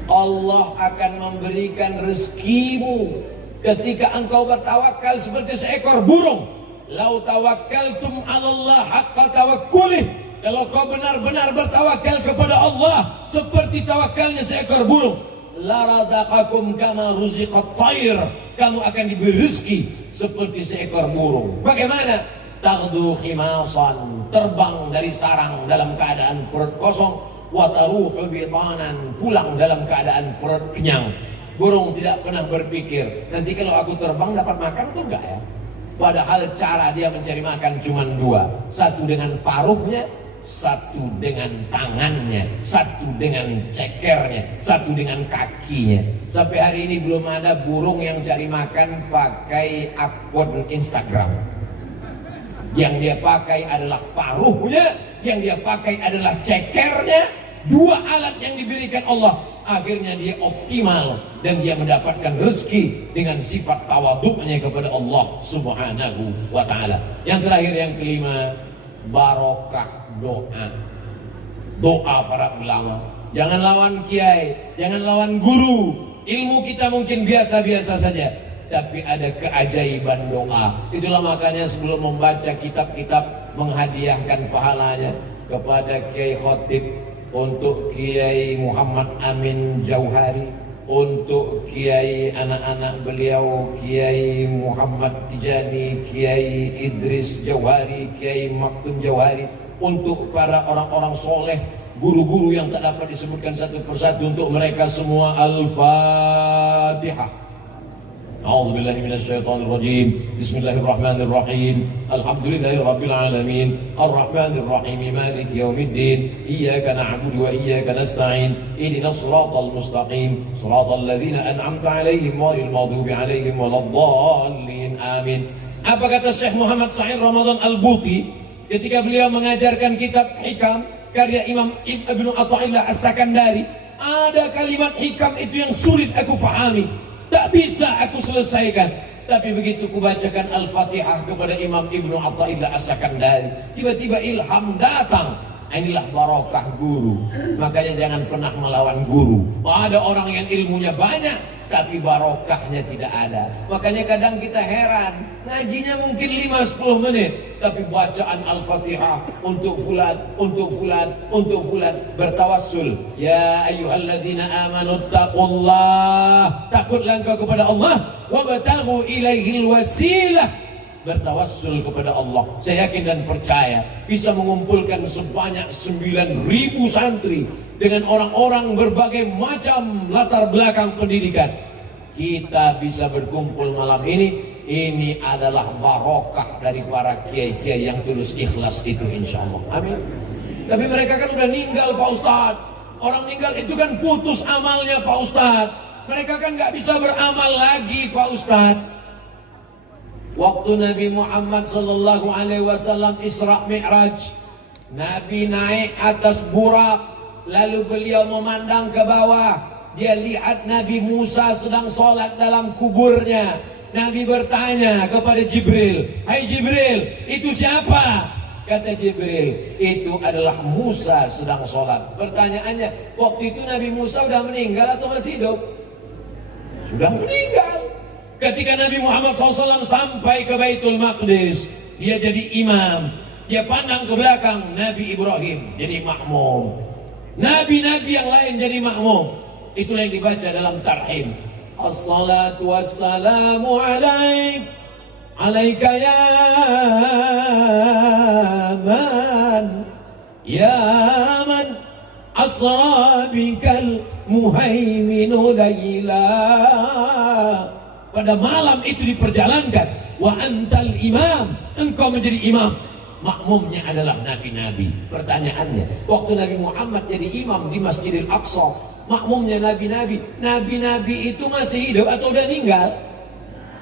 Allah akan memberikan rezekimu ketika engkau bertawakal seperti seekor burung. Lau tawakkaltum 'alallah haqqa tawakkulih. Kalau kau benar-benar bertawakal kepada Allah seperti tawakalnya seekor burung, la razaqakum kama ruziqat tayr. Kamu akan diberi rezeki seperti seekor burung. Bagaimana? Taghdu khimasan, terbang dari sarang dalam keadaan perut kosong, wa taruhu bitanan, pulang dalam keadaan perut kenyang. Burung tidak pernah berpikir, nanti kalau aku terbang dapat makan atau enggak ya? Padahal cara dia mencari makan cuma dua. Satu dengan paruhnya, satu dengan tangannya, satu dengan cekernya, satu dengan kakinya. Sampai hari ini belum ada burung yang cari makan pakai akun Instagram. Yang dia pakai adalah paruhnya, yang dia pakai adalah cekernya. Dua alat yang diberikan Allah. Akhirnya dia optimal dan dia mendapatkan rezeki dengan sifat tawaduknya kepada Allah Subhanahu wa ta'ala. Yang terakhir, yang kelima, barokah doa. Doa para ulama. Jangan lawan kiai, jangan lawan guru. Ilmu kita mungkin biasa-biasa saja, tapi ada keajaiban doa. Itulah makanya sebelum membaca kitab-kitab, menghadiahkan pahalanya kepada Kiai Khotib, untuk Kiai Muhammad Amin Jauhari, untuk Kiai anak-anak beliau, Kiai Muhammad Tijani, Kiai Idris Jauhari, Kiai Maktum Jauhari, untuk para orang-orang soleh, guru-guru yang tak dapat disebutkan satu persatu, untuk mereka semua. Al-Fatihah. A'udzubillahi minasyaitonirrajim. Bismillahirrahmanirrahim. Alhamdulillahirabbil alamin. Arrahmanirrahim. Maliki yaumiddin. Iyyaka na'budu wa iyyaka nasta'in. Ihdinas shiratal mustaqim. Shiratal ladzina an'amta 'alaihim ghairil maghdubi 'alaihim waladdallin. Amin. Apa kata Syekh Muhammad Said Ramadan Al-Buti ketika beliau mengajarkan kitab Hikam karya Imam Ibnu Athaillah As-Sakandari? Ada kalimat hikam itu yang sulit aku fahami, tak bisa aku selesaikan. Tapi begitu kubacakan Al-Fatihah kepada Imam Ibnu Athaillah As-Sakandari, tiba-tiba ilham datang. Inilah barokah guru. Makanya jangan pernah melawan guru. Ada orang yang ilmunya banyak tapi barokahnya tidak ada. Makanya kadang kita heran, ngajinya mungkin 5-10 menit, tapi bacaan Al-Fatihah untuk fulan, untuk fulan, untuk fulan, bertawassul. Ya ayyuhalladzina amanu taqullah, takutlah engkau kepada Allah, wabtaghu ilaihil wasilah, bertawassul kepada Allah. Saya yakin dan percaya bisa mengumpulkan sebanyak 9.000 santri dengan orang-orang berbagai macam latar belakang pendidikan. Kita bisa berkumpul malam ini adalah barokah dari para kiai-kiai yang tulus ikhlas itu, insya Allah. Amin. Tapi mereka kan udah ninggal Pak Ustadz. Orang ninggal itu kan putus amalnya Pak Ustadz. Mereka kan nggak bisa beramal lagi Pak Ustadz. Waktu Nabi Muhammad sallallahu alaihi wasallam Isra Mi'raj, Nabi naik atas burak, lalu beliau memandang ke bawah. Dia lihat Nabi Musa sedang sholat dalam kuburnya. Nabi bertanya kepada Jibril, "Hai Jibril, itu siapa?" Kata Jibril, "Itu adalah Musa sedang sholat." Pertanyaannya, waktu itu Nabi Musa sudah meninggal atau masih hidup? Sudah meninggal. Ketika Nabi Muhammad SAW sampai ke Baitul Maqdis, dia jadi imam. Dia pandang ke belakang, Nabi Ibrahim jadi makmum. Nabi-nabi yang lain jadi makmum. Itulah yang dibaca dalam tarhim. Assalatu wassalamu alaika ya man asra bikal muhaiminu layla. Pada malam itu diperjalankan. Wa antal imam, engkau menjadi imam. Makmumnya adalah nabi-nabi. Pertanyaannya, waktu Nabi Muhammad jadi imam di Masjidil Aqsa, makmumnya nabi-nabi. Nabi-nabi itu masih hidup atau udah meninggal?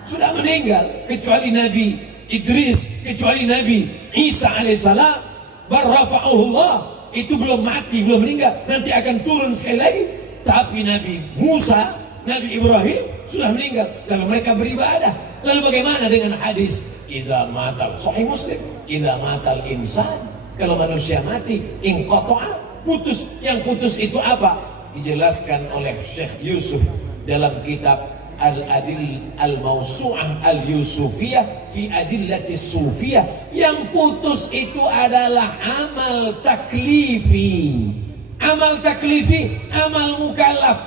Sudah meninggal. Kecuali Nabi Idris, kecuali Nabi Isa alaihissalam, barrafa'ullah, itu belum mati, belum meninggal, nanti akan turun sekali lagi. Tapi Nabi Musa, Nabi Ibrahim sudah meninggal, lalu mereka beribadah. Lalu bagaimana dengan hadis iza matal, Sahih Muslim, iza matal insan, kalau manusia mati inqata'a, putus. Yang putus itu apa? Dijelaskan oleh Syekh Yusuf dalam kitab Al-Adil Al-Mawsu'ah Al-Yusufiyah fi Adillatis Sufiyah. Yang putus itu adalah amal taklifi. Amal taklifi, amal mukallaf.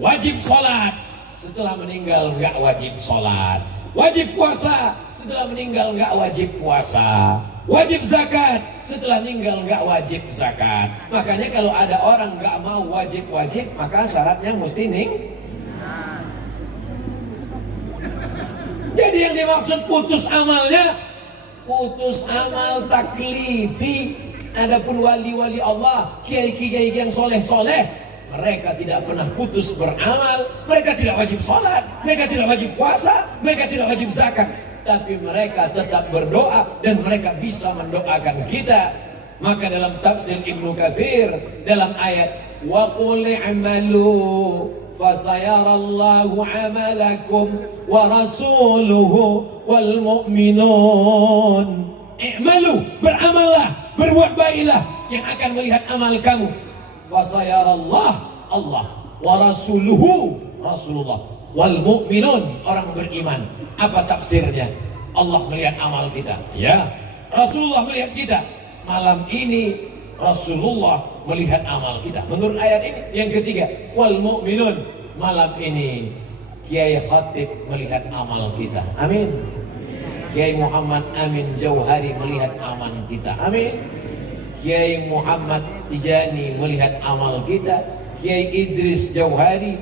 Wajib sholat, setelah meninggal nggak wajib sholat. Wajib puasa, setelah meninggal nggak wajib puasa. Wajib zakat, setelah meninggal nggak wajib zakat. Makanya kalau ada orang nggak mau wajib-wajib, maka syaratnya mesti Jadi yang dimaksud putus amalnya, putus amal taklifi. Adapun wali-wali Allah, kiai-kiai yang soleh-soleh, mereka tidak pernah putus beramal. Mereka tidak wajib sholat, mereka tidak wajib puasa, mereka tidak wajib zakat, tapi mereka tetap berdoa dan mereka bisa mendoakan kita. Maka dalam tafsir Ibnu Katsir dalam ayat wa qul i'malu fasayarallahu amalakum wa rasuluhu wal mu'minun. I'malu, beramallah, berbuat baiklah, yang akan melihat amal kamu. Fasayarallah, Allah, wa rasuluhu, Rasulullah, wal mu'minun, orang beriman. Apa tafsirnya? Allah melihat amal kita, ya. Rasulullah melihat kita. Malam ini Rasulullah melihat amal kita. Menurut ayat ini. Yang ketiga, wal mu'minun, malam ini Kiai Khatib melihat amal kita. Amin. Kiai Muhammad Amin Jauhari melihat amal kita. Amin. Kiai Muhammad Tijani melihat amal kita. Kiai Idris Jauhari,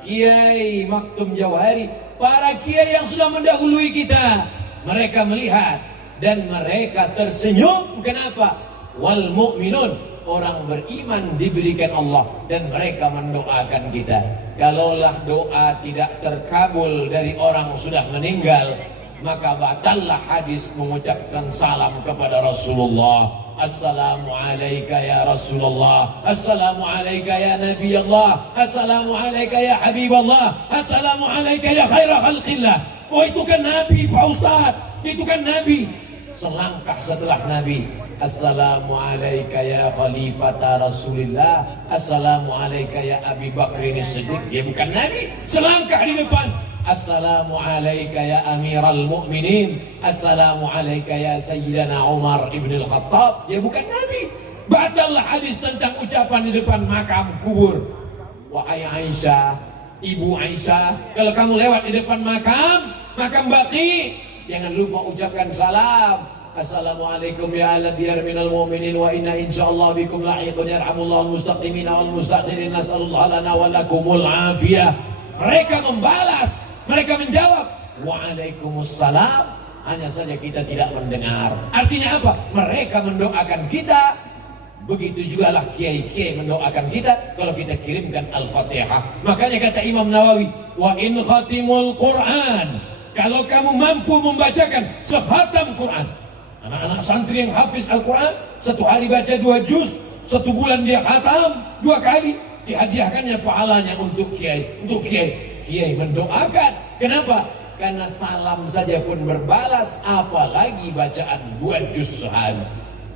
Kiai Maktum Jauhari, para kiai yang sudah mendahului kita, mereka melihat dan mereka tersenyum. Kenapa? Wal mu'minun, orang beriman diberikan Allah dan mereka mendoakan kita. Kalaulah doa tidak terkabul dari orang sudah meninggal, maka batallah hadis mengucapkan salam kepada Rasulullah. Assalamu alayka ya Rasulullah, assalamu alayka ya Nabi Allah, assalamu alayka ya Habib Allah, assalamu alayka ya khaira khalqillah. Oh, itu kan Nabi Pak Ustaz, itu kan Nabi. Selangkah setelah Nabi, assalamu alayka ya khalifata Rasulillah, assalamu alayka ya Abi Bakrin Siddiq. Ya bukan Nabi. Selangkah di depan, assalamu alayka ya Amiral Mu'minin, assalamu alayka ya Sayyidina Umar ibn al-Khattab. Ya bukan Nabi. Batallah hadis tentang ucapan di depan makam kubur. Wahai Aisyah, Ibu Aisyah, kalau kamu lewat di depan makam Baqi, jangan lupa ucapkan salam. Assalamualaikum ya ala diyar minal mu'minin wa inna insyaallah bikum lahiqun yarhamullahu al-mustaqimin wal mustaqirin, nasallallahu lana wa lakumul afiyah. Mereka membalas, mereka menjawab waalaikumsalam, hanya saja kita tidak mendengar. Artinya apa? Mereka mendoakan kita. Begitu juga lah kiai-kiai mendoakan kita kalau kita kirimkan Al-Fatihah. Makanya kata Imam Nawawi, wa in khatimul Quran, kalau kamu mampu membacakan sekhatam Quran. Anak-anak santri yang hafiz Al-Quran, satu hari baca 2 juz, 1 bulan dia khatam 2 kali, dihadiahkannya pahalanya untuk kiai. Untuk kiai mendoakan. Kenapa? Karena salam saja pun berbalas, apalagi bacaan 2 juz sehari.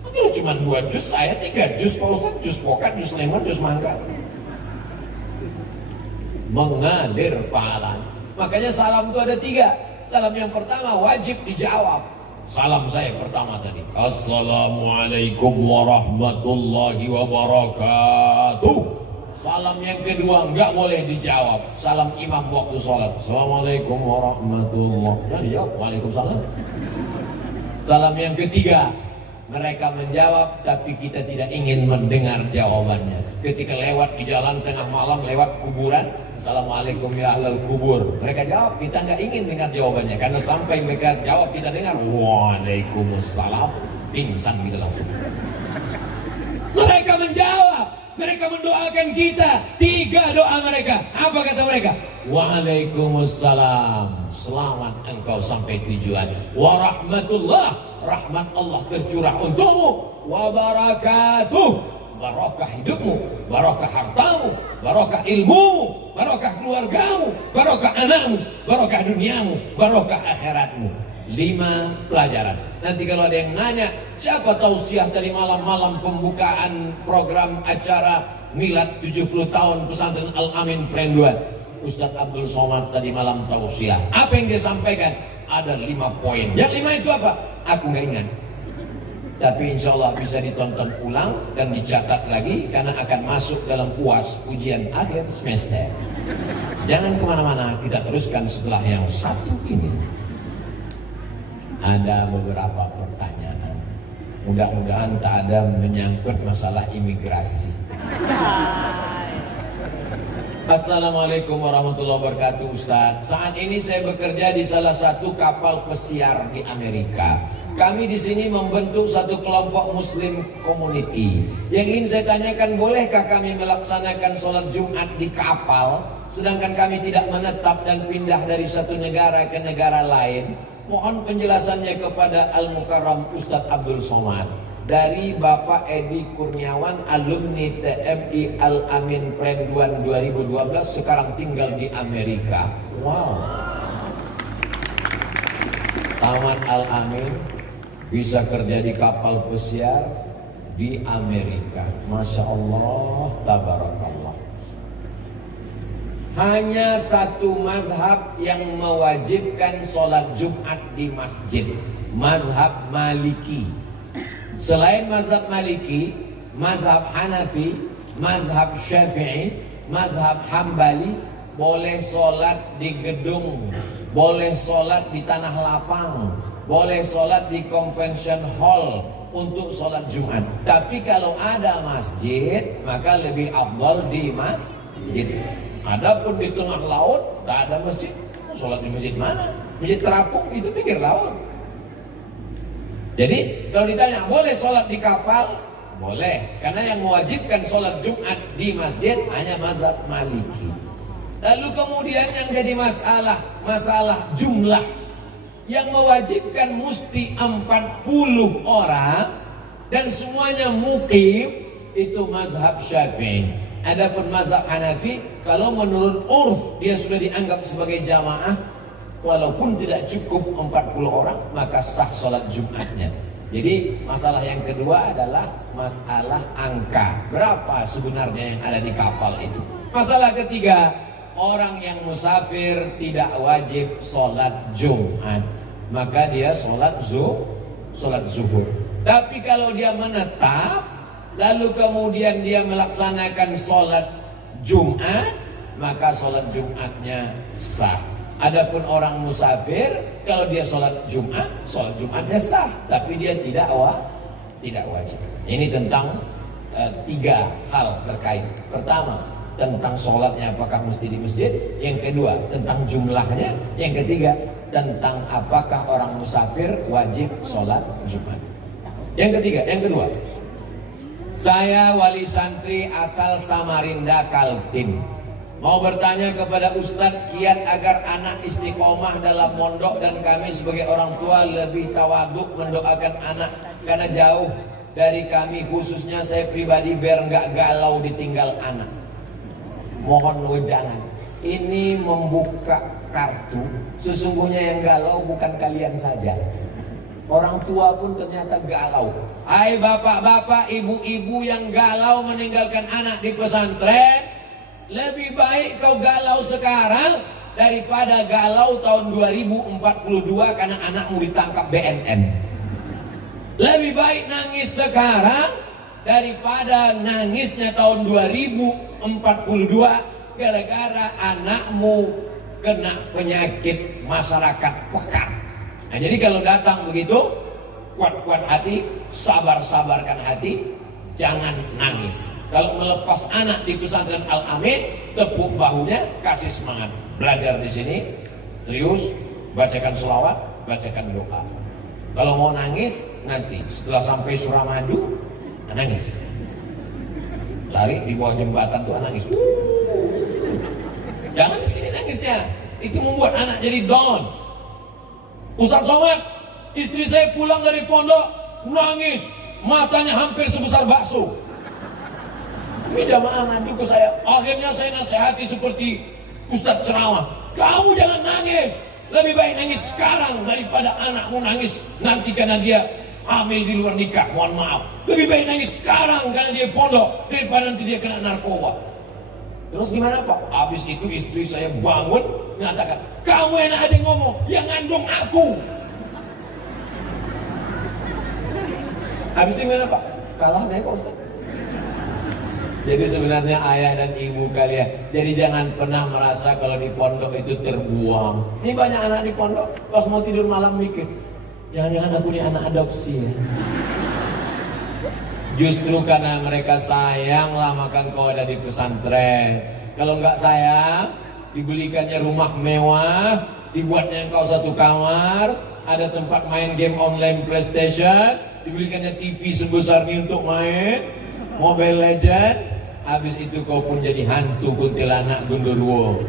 Kalau cuma 2 juz, saya 3 juz Pak Ustaz, juz pokat, juz lemon, juz mangga. Mengalir pahalanya. Makanya salam itu ada 3. Salam yang pertama wajib dijawab. Salam saya pertama tadi, Assalamualaikum warahmatullahi wabarakatuh. Salam yang kedua nggak boleh dijawab. Salam imam waktu sholat, Assalamualaikum warahmatullahi wabarakatuh. Dijawab, Waalaikumsalam. Salam yang ketiga, mereka menjawab tapi kita tidak ingin mendengar jawabannya. Ketika lewat di jalan tengah malam, lewat kuburan, Assalamualaikum ya ahlal kubur. Mereka jawab, kita nggak ingin dengar jawabannya. Karena sampai mereka jawab kita dengar, Waalaikumsalam, pingsan gitu langsung. Mereka menjawab, mereka mendoakan kita. 3 doa mereka. Apa kata mereka? Waalaikumsalam, selamat engkau sampai tujuan. Warahmatullah, rahmat Allah tercurah untukmu. Wabarakatuh, barakah hidupmu, barakah hartamu, barakah ilmumu, barakah keluargamu, barakah anakmu, barakah duniamu, barakah akhiratmu. 5 pelajaran. Nanti kalau ada yang nanya, siapa tausiah tadi malam-malam pembukaan program acara milad 70 tahun pesantren Al-Amin Perenduan? Ustadz Abdul Somad tadi malam tausiah. Apa yang dia sampaikan? Ada 5 poin. Yang 5 itu apa? Aku nggak ingat. Tapi insya Allah bisa ditonton ulang dan dicatat lagi karena akan masuk dalam UAS, ujian akhir semester. Jangan kemana-mana, kita teruskan setelah yang satu ini. Ada beberapa pertanyaan. Mudah-mudahan tak ada menyangkut masalah imigrasi. Assalamualaikum warahmatullahi wabarakatuh Ustadz. Saat ini saya bekerja di salah satu kapal pesiar di Amerika. Kami di sini membentuk satu kelompok Muslim community. Yang ingin saya tanyakan, bolehkah kami melaksanakan sholat Jumat di kapal, sedangkan kami tidak menetap dan pindah dari satu negara ke negara lain? Mohon penjelasannya kepada Al-Mukarram Ustadz Abdul Somad. Dari Bapak Edi Kurniawan, alumni TMI Al-Amin Perenduan 2012, sekarang tinggal di Amerika. Wow. Tamat Al-Amin, bisa kerja di kapal pesiar di Amerika. Masya Allah, tabarakallah. Hanya satu mazhab yang mewajibkan sholat Jumat di masjid, mazhab Maliki. Selain mazhab Maliki, mazhab Hanafi, mazhab Syafi'i, mazhab Hambali boleh sholat di gedung, boleh sholat di tanah lapang, boleh sholat di convention hall untuk sholat Jumat. Tapi kalau ada masjid, maka lebih afdal di masjid. Adapun di tengah laut, tak ada masjid. Sholat di masjid mana? Masjid terapung itu pinggir laut. Jadi kalau ditanya boleh sholat di kapal, boleh. Karena yang mewajibkan sholat Jumat di masjid hanya mazhab Maliki. Lalu kemudian yang jadi masalah jumlah. Yang mewajibkan mesti 40 orang dan semuanya mukim, itu mazhab Syafi'i. Adapun mazhab Hanafi, kalau menurut urf dia sudah dianggap sebagai jamaah, walaupun tidak cukup 40 orang, maka sah sholat Jumatnya. Jadi masalah yang kedua adalah masalah angka. Berapa sebenarnya yang ada di kapal itu? Masalah ketiga, orang yang musafir tidak wajib sholat Jumat, maka dia sholat zuhur. Tapi kalau dia menetap, lalu kemudian dia melaksanakan sholat Jumat, maka sholat Jumatnya sah. Adapun orang musafir, kalau dia sholat Jumatnya sah, tapi dia tidak wajib. Ini tentang 3 hal terkait. Pertama, tentang sholatnya apakah mesti di masjid. Yang kedua, tentang jumlahnya. Yang ketiga, tentang apakah orang musafir wajib sholat Jumat. Yang kedua, saya wali santri asal Samarinda Kaltim. Mau bertanya kepada Ustadz kiat agar anak istiqomah dalam mondok dan kami sebagai orang tua lebih tawaduk mendoakan anak karena jauh dari kami, khususnya saya pribadi, biar nggak galau ditinggal anak. Mohon wejangan. Ini membuka kartu. Sesungguhnya yang galau bukan kalian saja. Orang tua pun ternyata galau. Hai bapak-bapak, ibu-ibu yang galau meninggalkan anak di pesantren, lebih baik kau galau sekarang daripada galau tahun 2042 karena anakmu ditangkap BNN. Lebih baik nangis sekarang daripada nangisnya tahun 2042 gara-gara anakmu kena penyakit masyarakat pekat. Nah, jadi kalau datang begitu, kuat-kuat hati, sabar-sabarkan hati, jangan nangis. Kalau melepas anak di pesantren Al-Amin, tepuk bahunya, kasih semangat. Belajar di sini, serius, bacakan selawat, bacakan doa. Kalau mau nangis, nanti setelah sampai Suramadu, nangis. Cari di bawah jembatan tuh nangis. Jangan di sini nangisnya. Itu membuat anak jadi down. Ustaz Somad, istri saya pulang dari pondok nangis, matanya hampir sebesar bakso. Ini jamaah mandu ke saya. Akhirnya saya nasihati seperti Ustaz ceramah. Kamu jangan nangis. Lebih baik nangis sekarang daripada anakmu nangis nanti karena dia hamil di luar nikah. Mohon maaf. Lebih baik nangis sekarang karena dia pondok daripada nanti dia kena narkoba. Terus gimana Pak? Habis itu istri saya bangun mengatakan, kamu enak aja ngomong, yang ngandung aku. Habis itu gimana Pak? Kalah saya Pak Ustaz. Jadi sebenarnya ayah dan ibu kalian, jadi jangan pernah merasa kalau di pondok itu terbuang. Ini banyak anak di pondok, pas mau tidur malam mikir, jangan-jangan aku ini anak adopsi ya. Justru karena mereka sayang lah maka kau ada di pesantren. Kalau nggak sayang, dibelikannya rumah mewah, dibuatnya engkau satu kamar, ada tempat main game online PlayStation, dibelikannya TV sebesar ini untuk main, Mobile Legend. Habis itu kau pun jadi hantu kuntilanak gundurwo.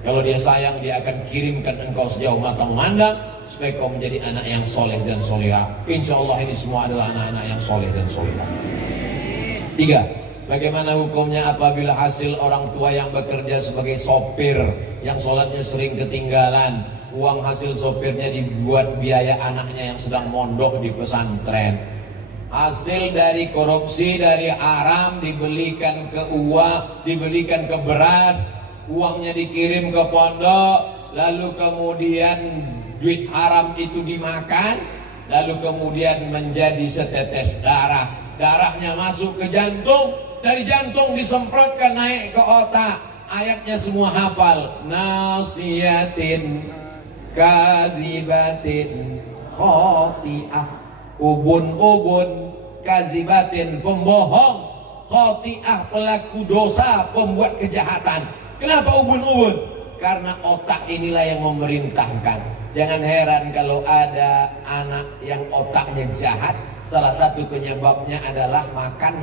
Kalau dia sayang, dia akan kirimkan engkau sejauh mata memandang supaya kau menjadi anak yang soleh dan soleha. Insya Allah ini semua adalah anak-anak yang soleh dan soleha. 3. Bagaimana hukumnya apabila hasil orang tua yang bekerja sebagai sopir yang sholatnya sering ketinggalan, uang hasil sopirnya dibuat biaya anaknya yang sedang mondok di pesantren. Hasil dari korupsi, dari haram, dibelikan ke uang, dibelikan ke beras, uangnya dikirim ke pondok, lalu kemudian duit haram itu dimakan, lalu kemudian menjadi setetes darah. Darahnya masuk ke jantung, dari jantung disemprotkan naik ke otak. Ayatnya semua hafal. Nasiyatin kadzibatin khoti'ah. Ubun-ubun kazibatin, pembohong, khoti'ah, pelaku dosa, pembuat kejahatan. Kenapa ubun-ubun? Karena otak inilah yang memerintahkan. Jangan heran kalau ada anak yang otaknya jahat, salah satu penyebabnya adalah makan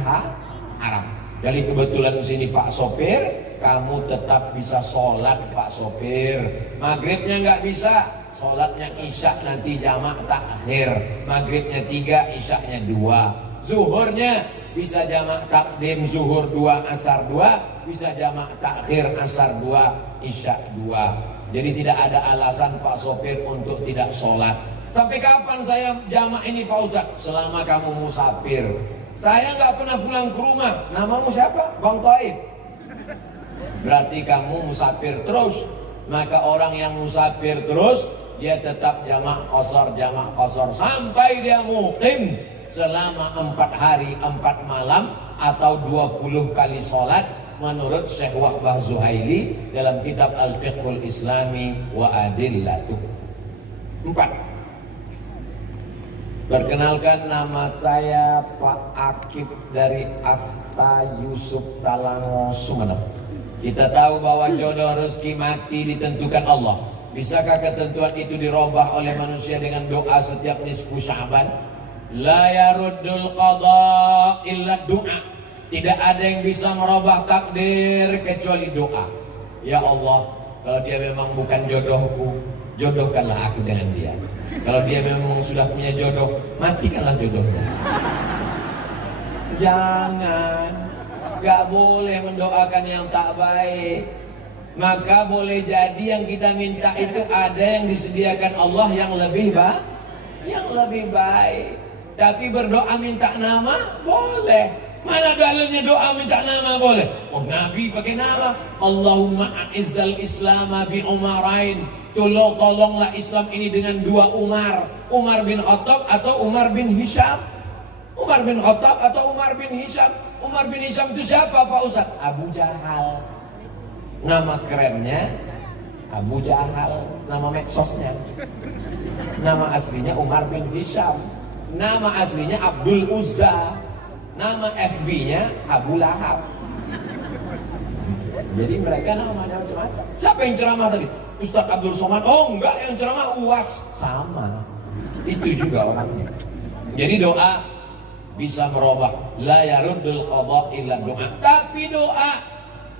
haram. Jadi kebetulan di sini Pak Sopir, kamu tetap bisa sholat Pak Sopir. Maghribnya nggak bisa, sholatnya isya nanti jamak takhir. Maghribnya 3, isyaknya 2. Zuhurnya bisa jamak takdim, zuhur 2, asar 2. Bisa jamak takhir, asar 2, isya 2. Jadi tidak ada alasan Pak Sopir untuk tidak sholat. Sampai kapan saya jamak ini Pak Ustadz? Selama kamu musafir. Saya nggak pernah pulang ke rumah. Namamu siapa? Bang Taib. Berarti kamu musafir terus. Maka orang yang musafir terus, dia tetap jamak qashar sampai dia muqim selama 4 hari 4 malam atau 20 kali sholat menurut Syekh Wahbah Zuhaili dalam kitab Al-Fiqhul Islami wa Adillatuh. 4. Perkenalkan, nama saya Pak Akib dari Asta Yusuf Talango, Sumeneb. Kita tahu bahwa jodoh rezeki mati ditentukan Allah. Bisakah ketentuan itu dirubah oleh manusia dengan doa setiap nisfu Sya'ban? La yaruddul qada illa doa. Tidak ada yang bisa merubah takdir kecuali doa. Ya Allah, kalau dia memang bukan jodohku, jodohkanlah aku dengan dia. Kalau dia memang sudah punya jodoh, matikanlah jodohnya. Jangan, gak boleh mendoakan yang tak baik. Maka boleh jadi yang kita minta itu ada yang disediakan Allah yang lebih baik. Tapi berdoa minta nama boleh. Mana dalilnya doa minta nama boleh? Oh, Nabi pakai nama. Allahumma a'izzal islama bi umarain. Tolonglah Islam ini dengan dua Umar. Umar bin Khattab atau Umar bin Hisham. Umar bin Khattab atau Umar bin Hisham. Umar bin Hisham itu siapa Pak Ustaz? Abu Jahal. Nama kerennya Abu Jahal. Nama medsosnya. Nama aslinya Umar bin Hisham. Nama aslinya Abdul Uzza. Nama FB-nya Abu Lahab. Jadi mereka namanya macam-macam. Siapa yang ceramah tadi? Ustaz Abdul Somad. Oh enggak, yang ceramah UAS. Sama. Itu juga orangnya. Jadi doa bisa merubah. La yaruddul qada illa doa. Tapi doa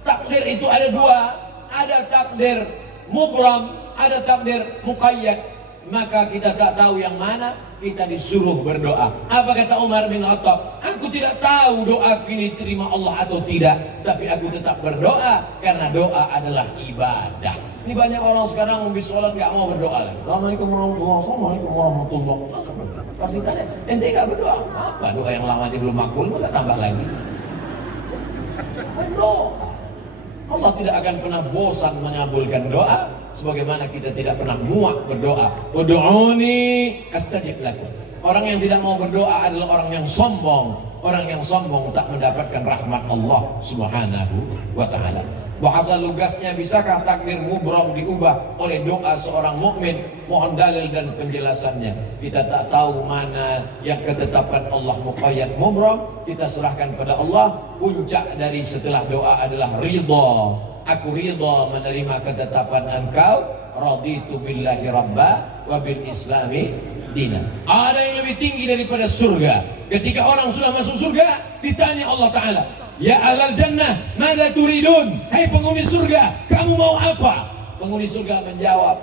takdir itu ada dua. Ada takdir mubram, ada takdir muqayyad. Maka kita tak tahu yang mana, kita disuruh berdoa. Apa kata Umar bin Khattab? Aku tidak tahu doa ini terima Allah atau tidak, tapi aku tetap berdoa karena doa adalah ibadah. Ini banyak orang sekarang habis sholat gak mau berdoa lagi. Assalamualaikum warahmatullahi wabarakatuh. Pas ditanya, ente gak berdoa? Apa doa yang lama belum makbul, masa tambah lagi? Berdoa. Allah tidak akan pernah bosan mengabulkan doa, sebagaimana kita tidak pernah muak berdoa. Ud'uni astajib lakum. Orang yang tidak mau berdoa adalah orang yang sombong. Orang yang sombong tak mendapatkan rahmat Allah Subhanahu wa ta'ala. Bahasa lugasnya, bisakah takdir mubram diubah oleh doa seorang mukmin? Mohon dalil dan penjelasannya. Kita tak tahu mana yang ketetapan Allah muqayyad mubram. Kita serahkan pada Allah. Puncak dari setelah doa adalah ridha. Aku ridha menerima ketetapan Engkau. Raditu billahi rabba wa bil islami dina. Ada yang lebih tinggi daripada surga. Ketika orang sudah masuk surga, ditanya Allah Ta'ala, ya ahlal jannah, madza turidun? Hai penghuni surga, kamu mau apa? Penghuni surga menjawab,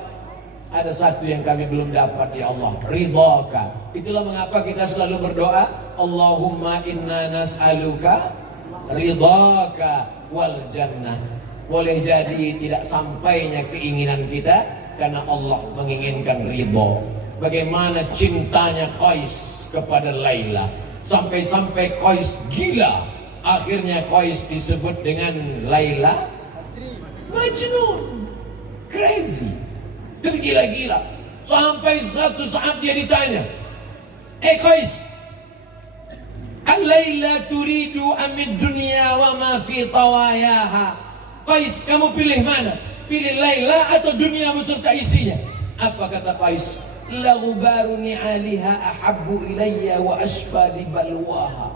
ada satu yang kami belum dapat ya Allah, ridhaka. Itulah mengapa kita selalu berdoa, Allahumma inna nas'aluka ridhaka wal jannah. Boleh jadi tidak sampainya keinginan kita karena Allah menginginkan ridho. Bagaimana cintanya Qais kepada Laila, sampai-sampai Qais gila. Akhirnya Qais disebut dengan Laila Majnun, crazy, tergila-gila. Sampai satu saat dia ditanya, Qais, Al-Laila turidu amid dunya wa ma fi tawayaha. Qais, kamu pilih mana? Pilih Laila atau dunia beserta isinya? Apa kata Qais? La ghubaru ni'aliha ahabbu ilayya wa ashfa li balwaha.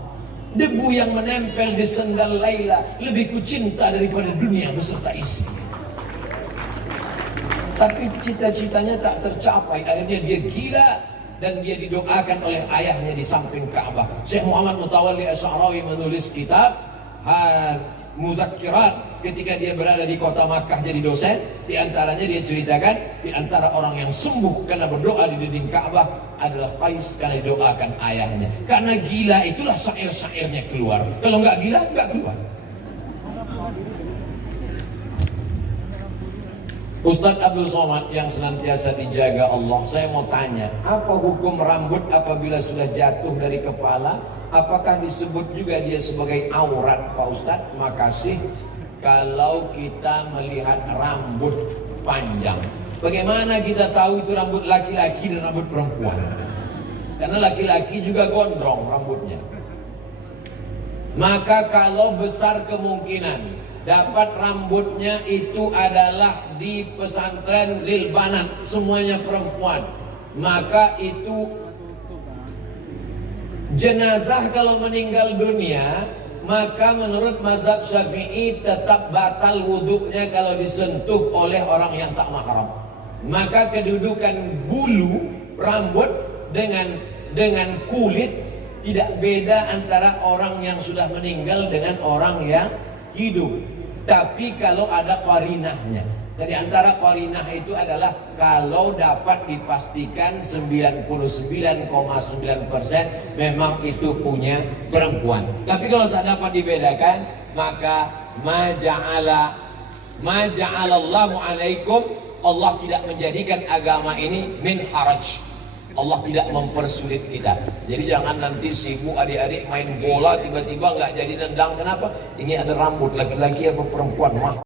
Debu yang menempel di sendal Laila lebih kucinta daripada dunia beserta isi. Tapi cita-citanya tak tercapai. Akhirnya dia gila dan dia didoakan oleh ayahnya di samping Ka'bah. Syekh Muhammad Mutawalli Asy'arawi menulis kitab Muzakkirat ketika dia berada di kota Makkah jadi dosen. Di antaranya dia ceritakan, di antara orang yang sembuh karena berdoa di dinding Ka'bah adalah Qais, karena didoakan ayahnya. Karena gila itulah syair-syairnya keluar. Kalau nggak gila, nggak keluar. Ustadz Abdul Somad yang senantiasa dijaga Allah, saya mau tanya, apa hukum rambut apabila sudah jatuh dari kepala? Apakah disebut juga dia sebagai aurat, Pak Ustadz? Makasih. Kalau kita melihat rambut panjang, bagaimana kita tahu itu rambut laki-laki dan rambut perempuan? Karena laki-laki juga gondrong rambutnya. Maka kalau besar kemungkinan dapat rambutnya itu adalah di pesantren lil banat, semuanya perempuan, maka itu jenazah kalau meninggal dunia, maka menurut mazhab Syafi'i tetap batal wudhunya kalau disentuh oleh orang yang tak mahram. Maka kedudukan bulu rambut dengan kulit tidak beda antara orang yang sudah meninggal dengan orang yang hidup. Tapi kalau ada qarinahnya, dari antara qarinah itu adalah kalau dapat dipastikan 99,9% memang itu punya perempuan. Tapi kalau tak dapat dibedakan, maka ma ja'alallahu alaikum, Allah tidak menjadikan agama ini min haraj. Allah tidak mempersulit kita. Jadi jangan nanti sibuk adik-adik main bola tiba-tiba nggak jadi nendang. Kenapa? Ini ada rambut, laki-laki apa perempuan mah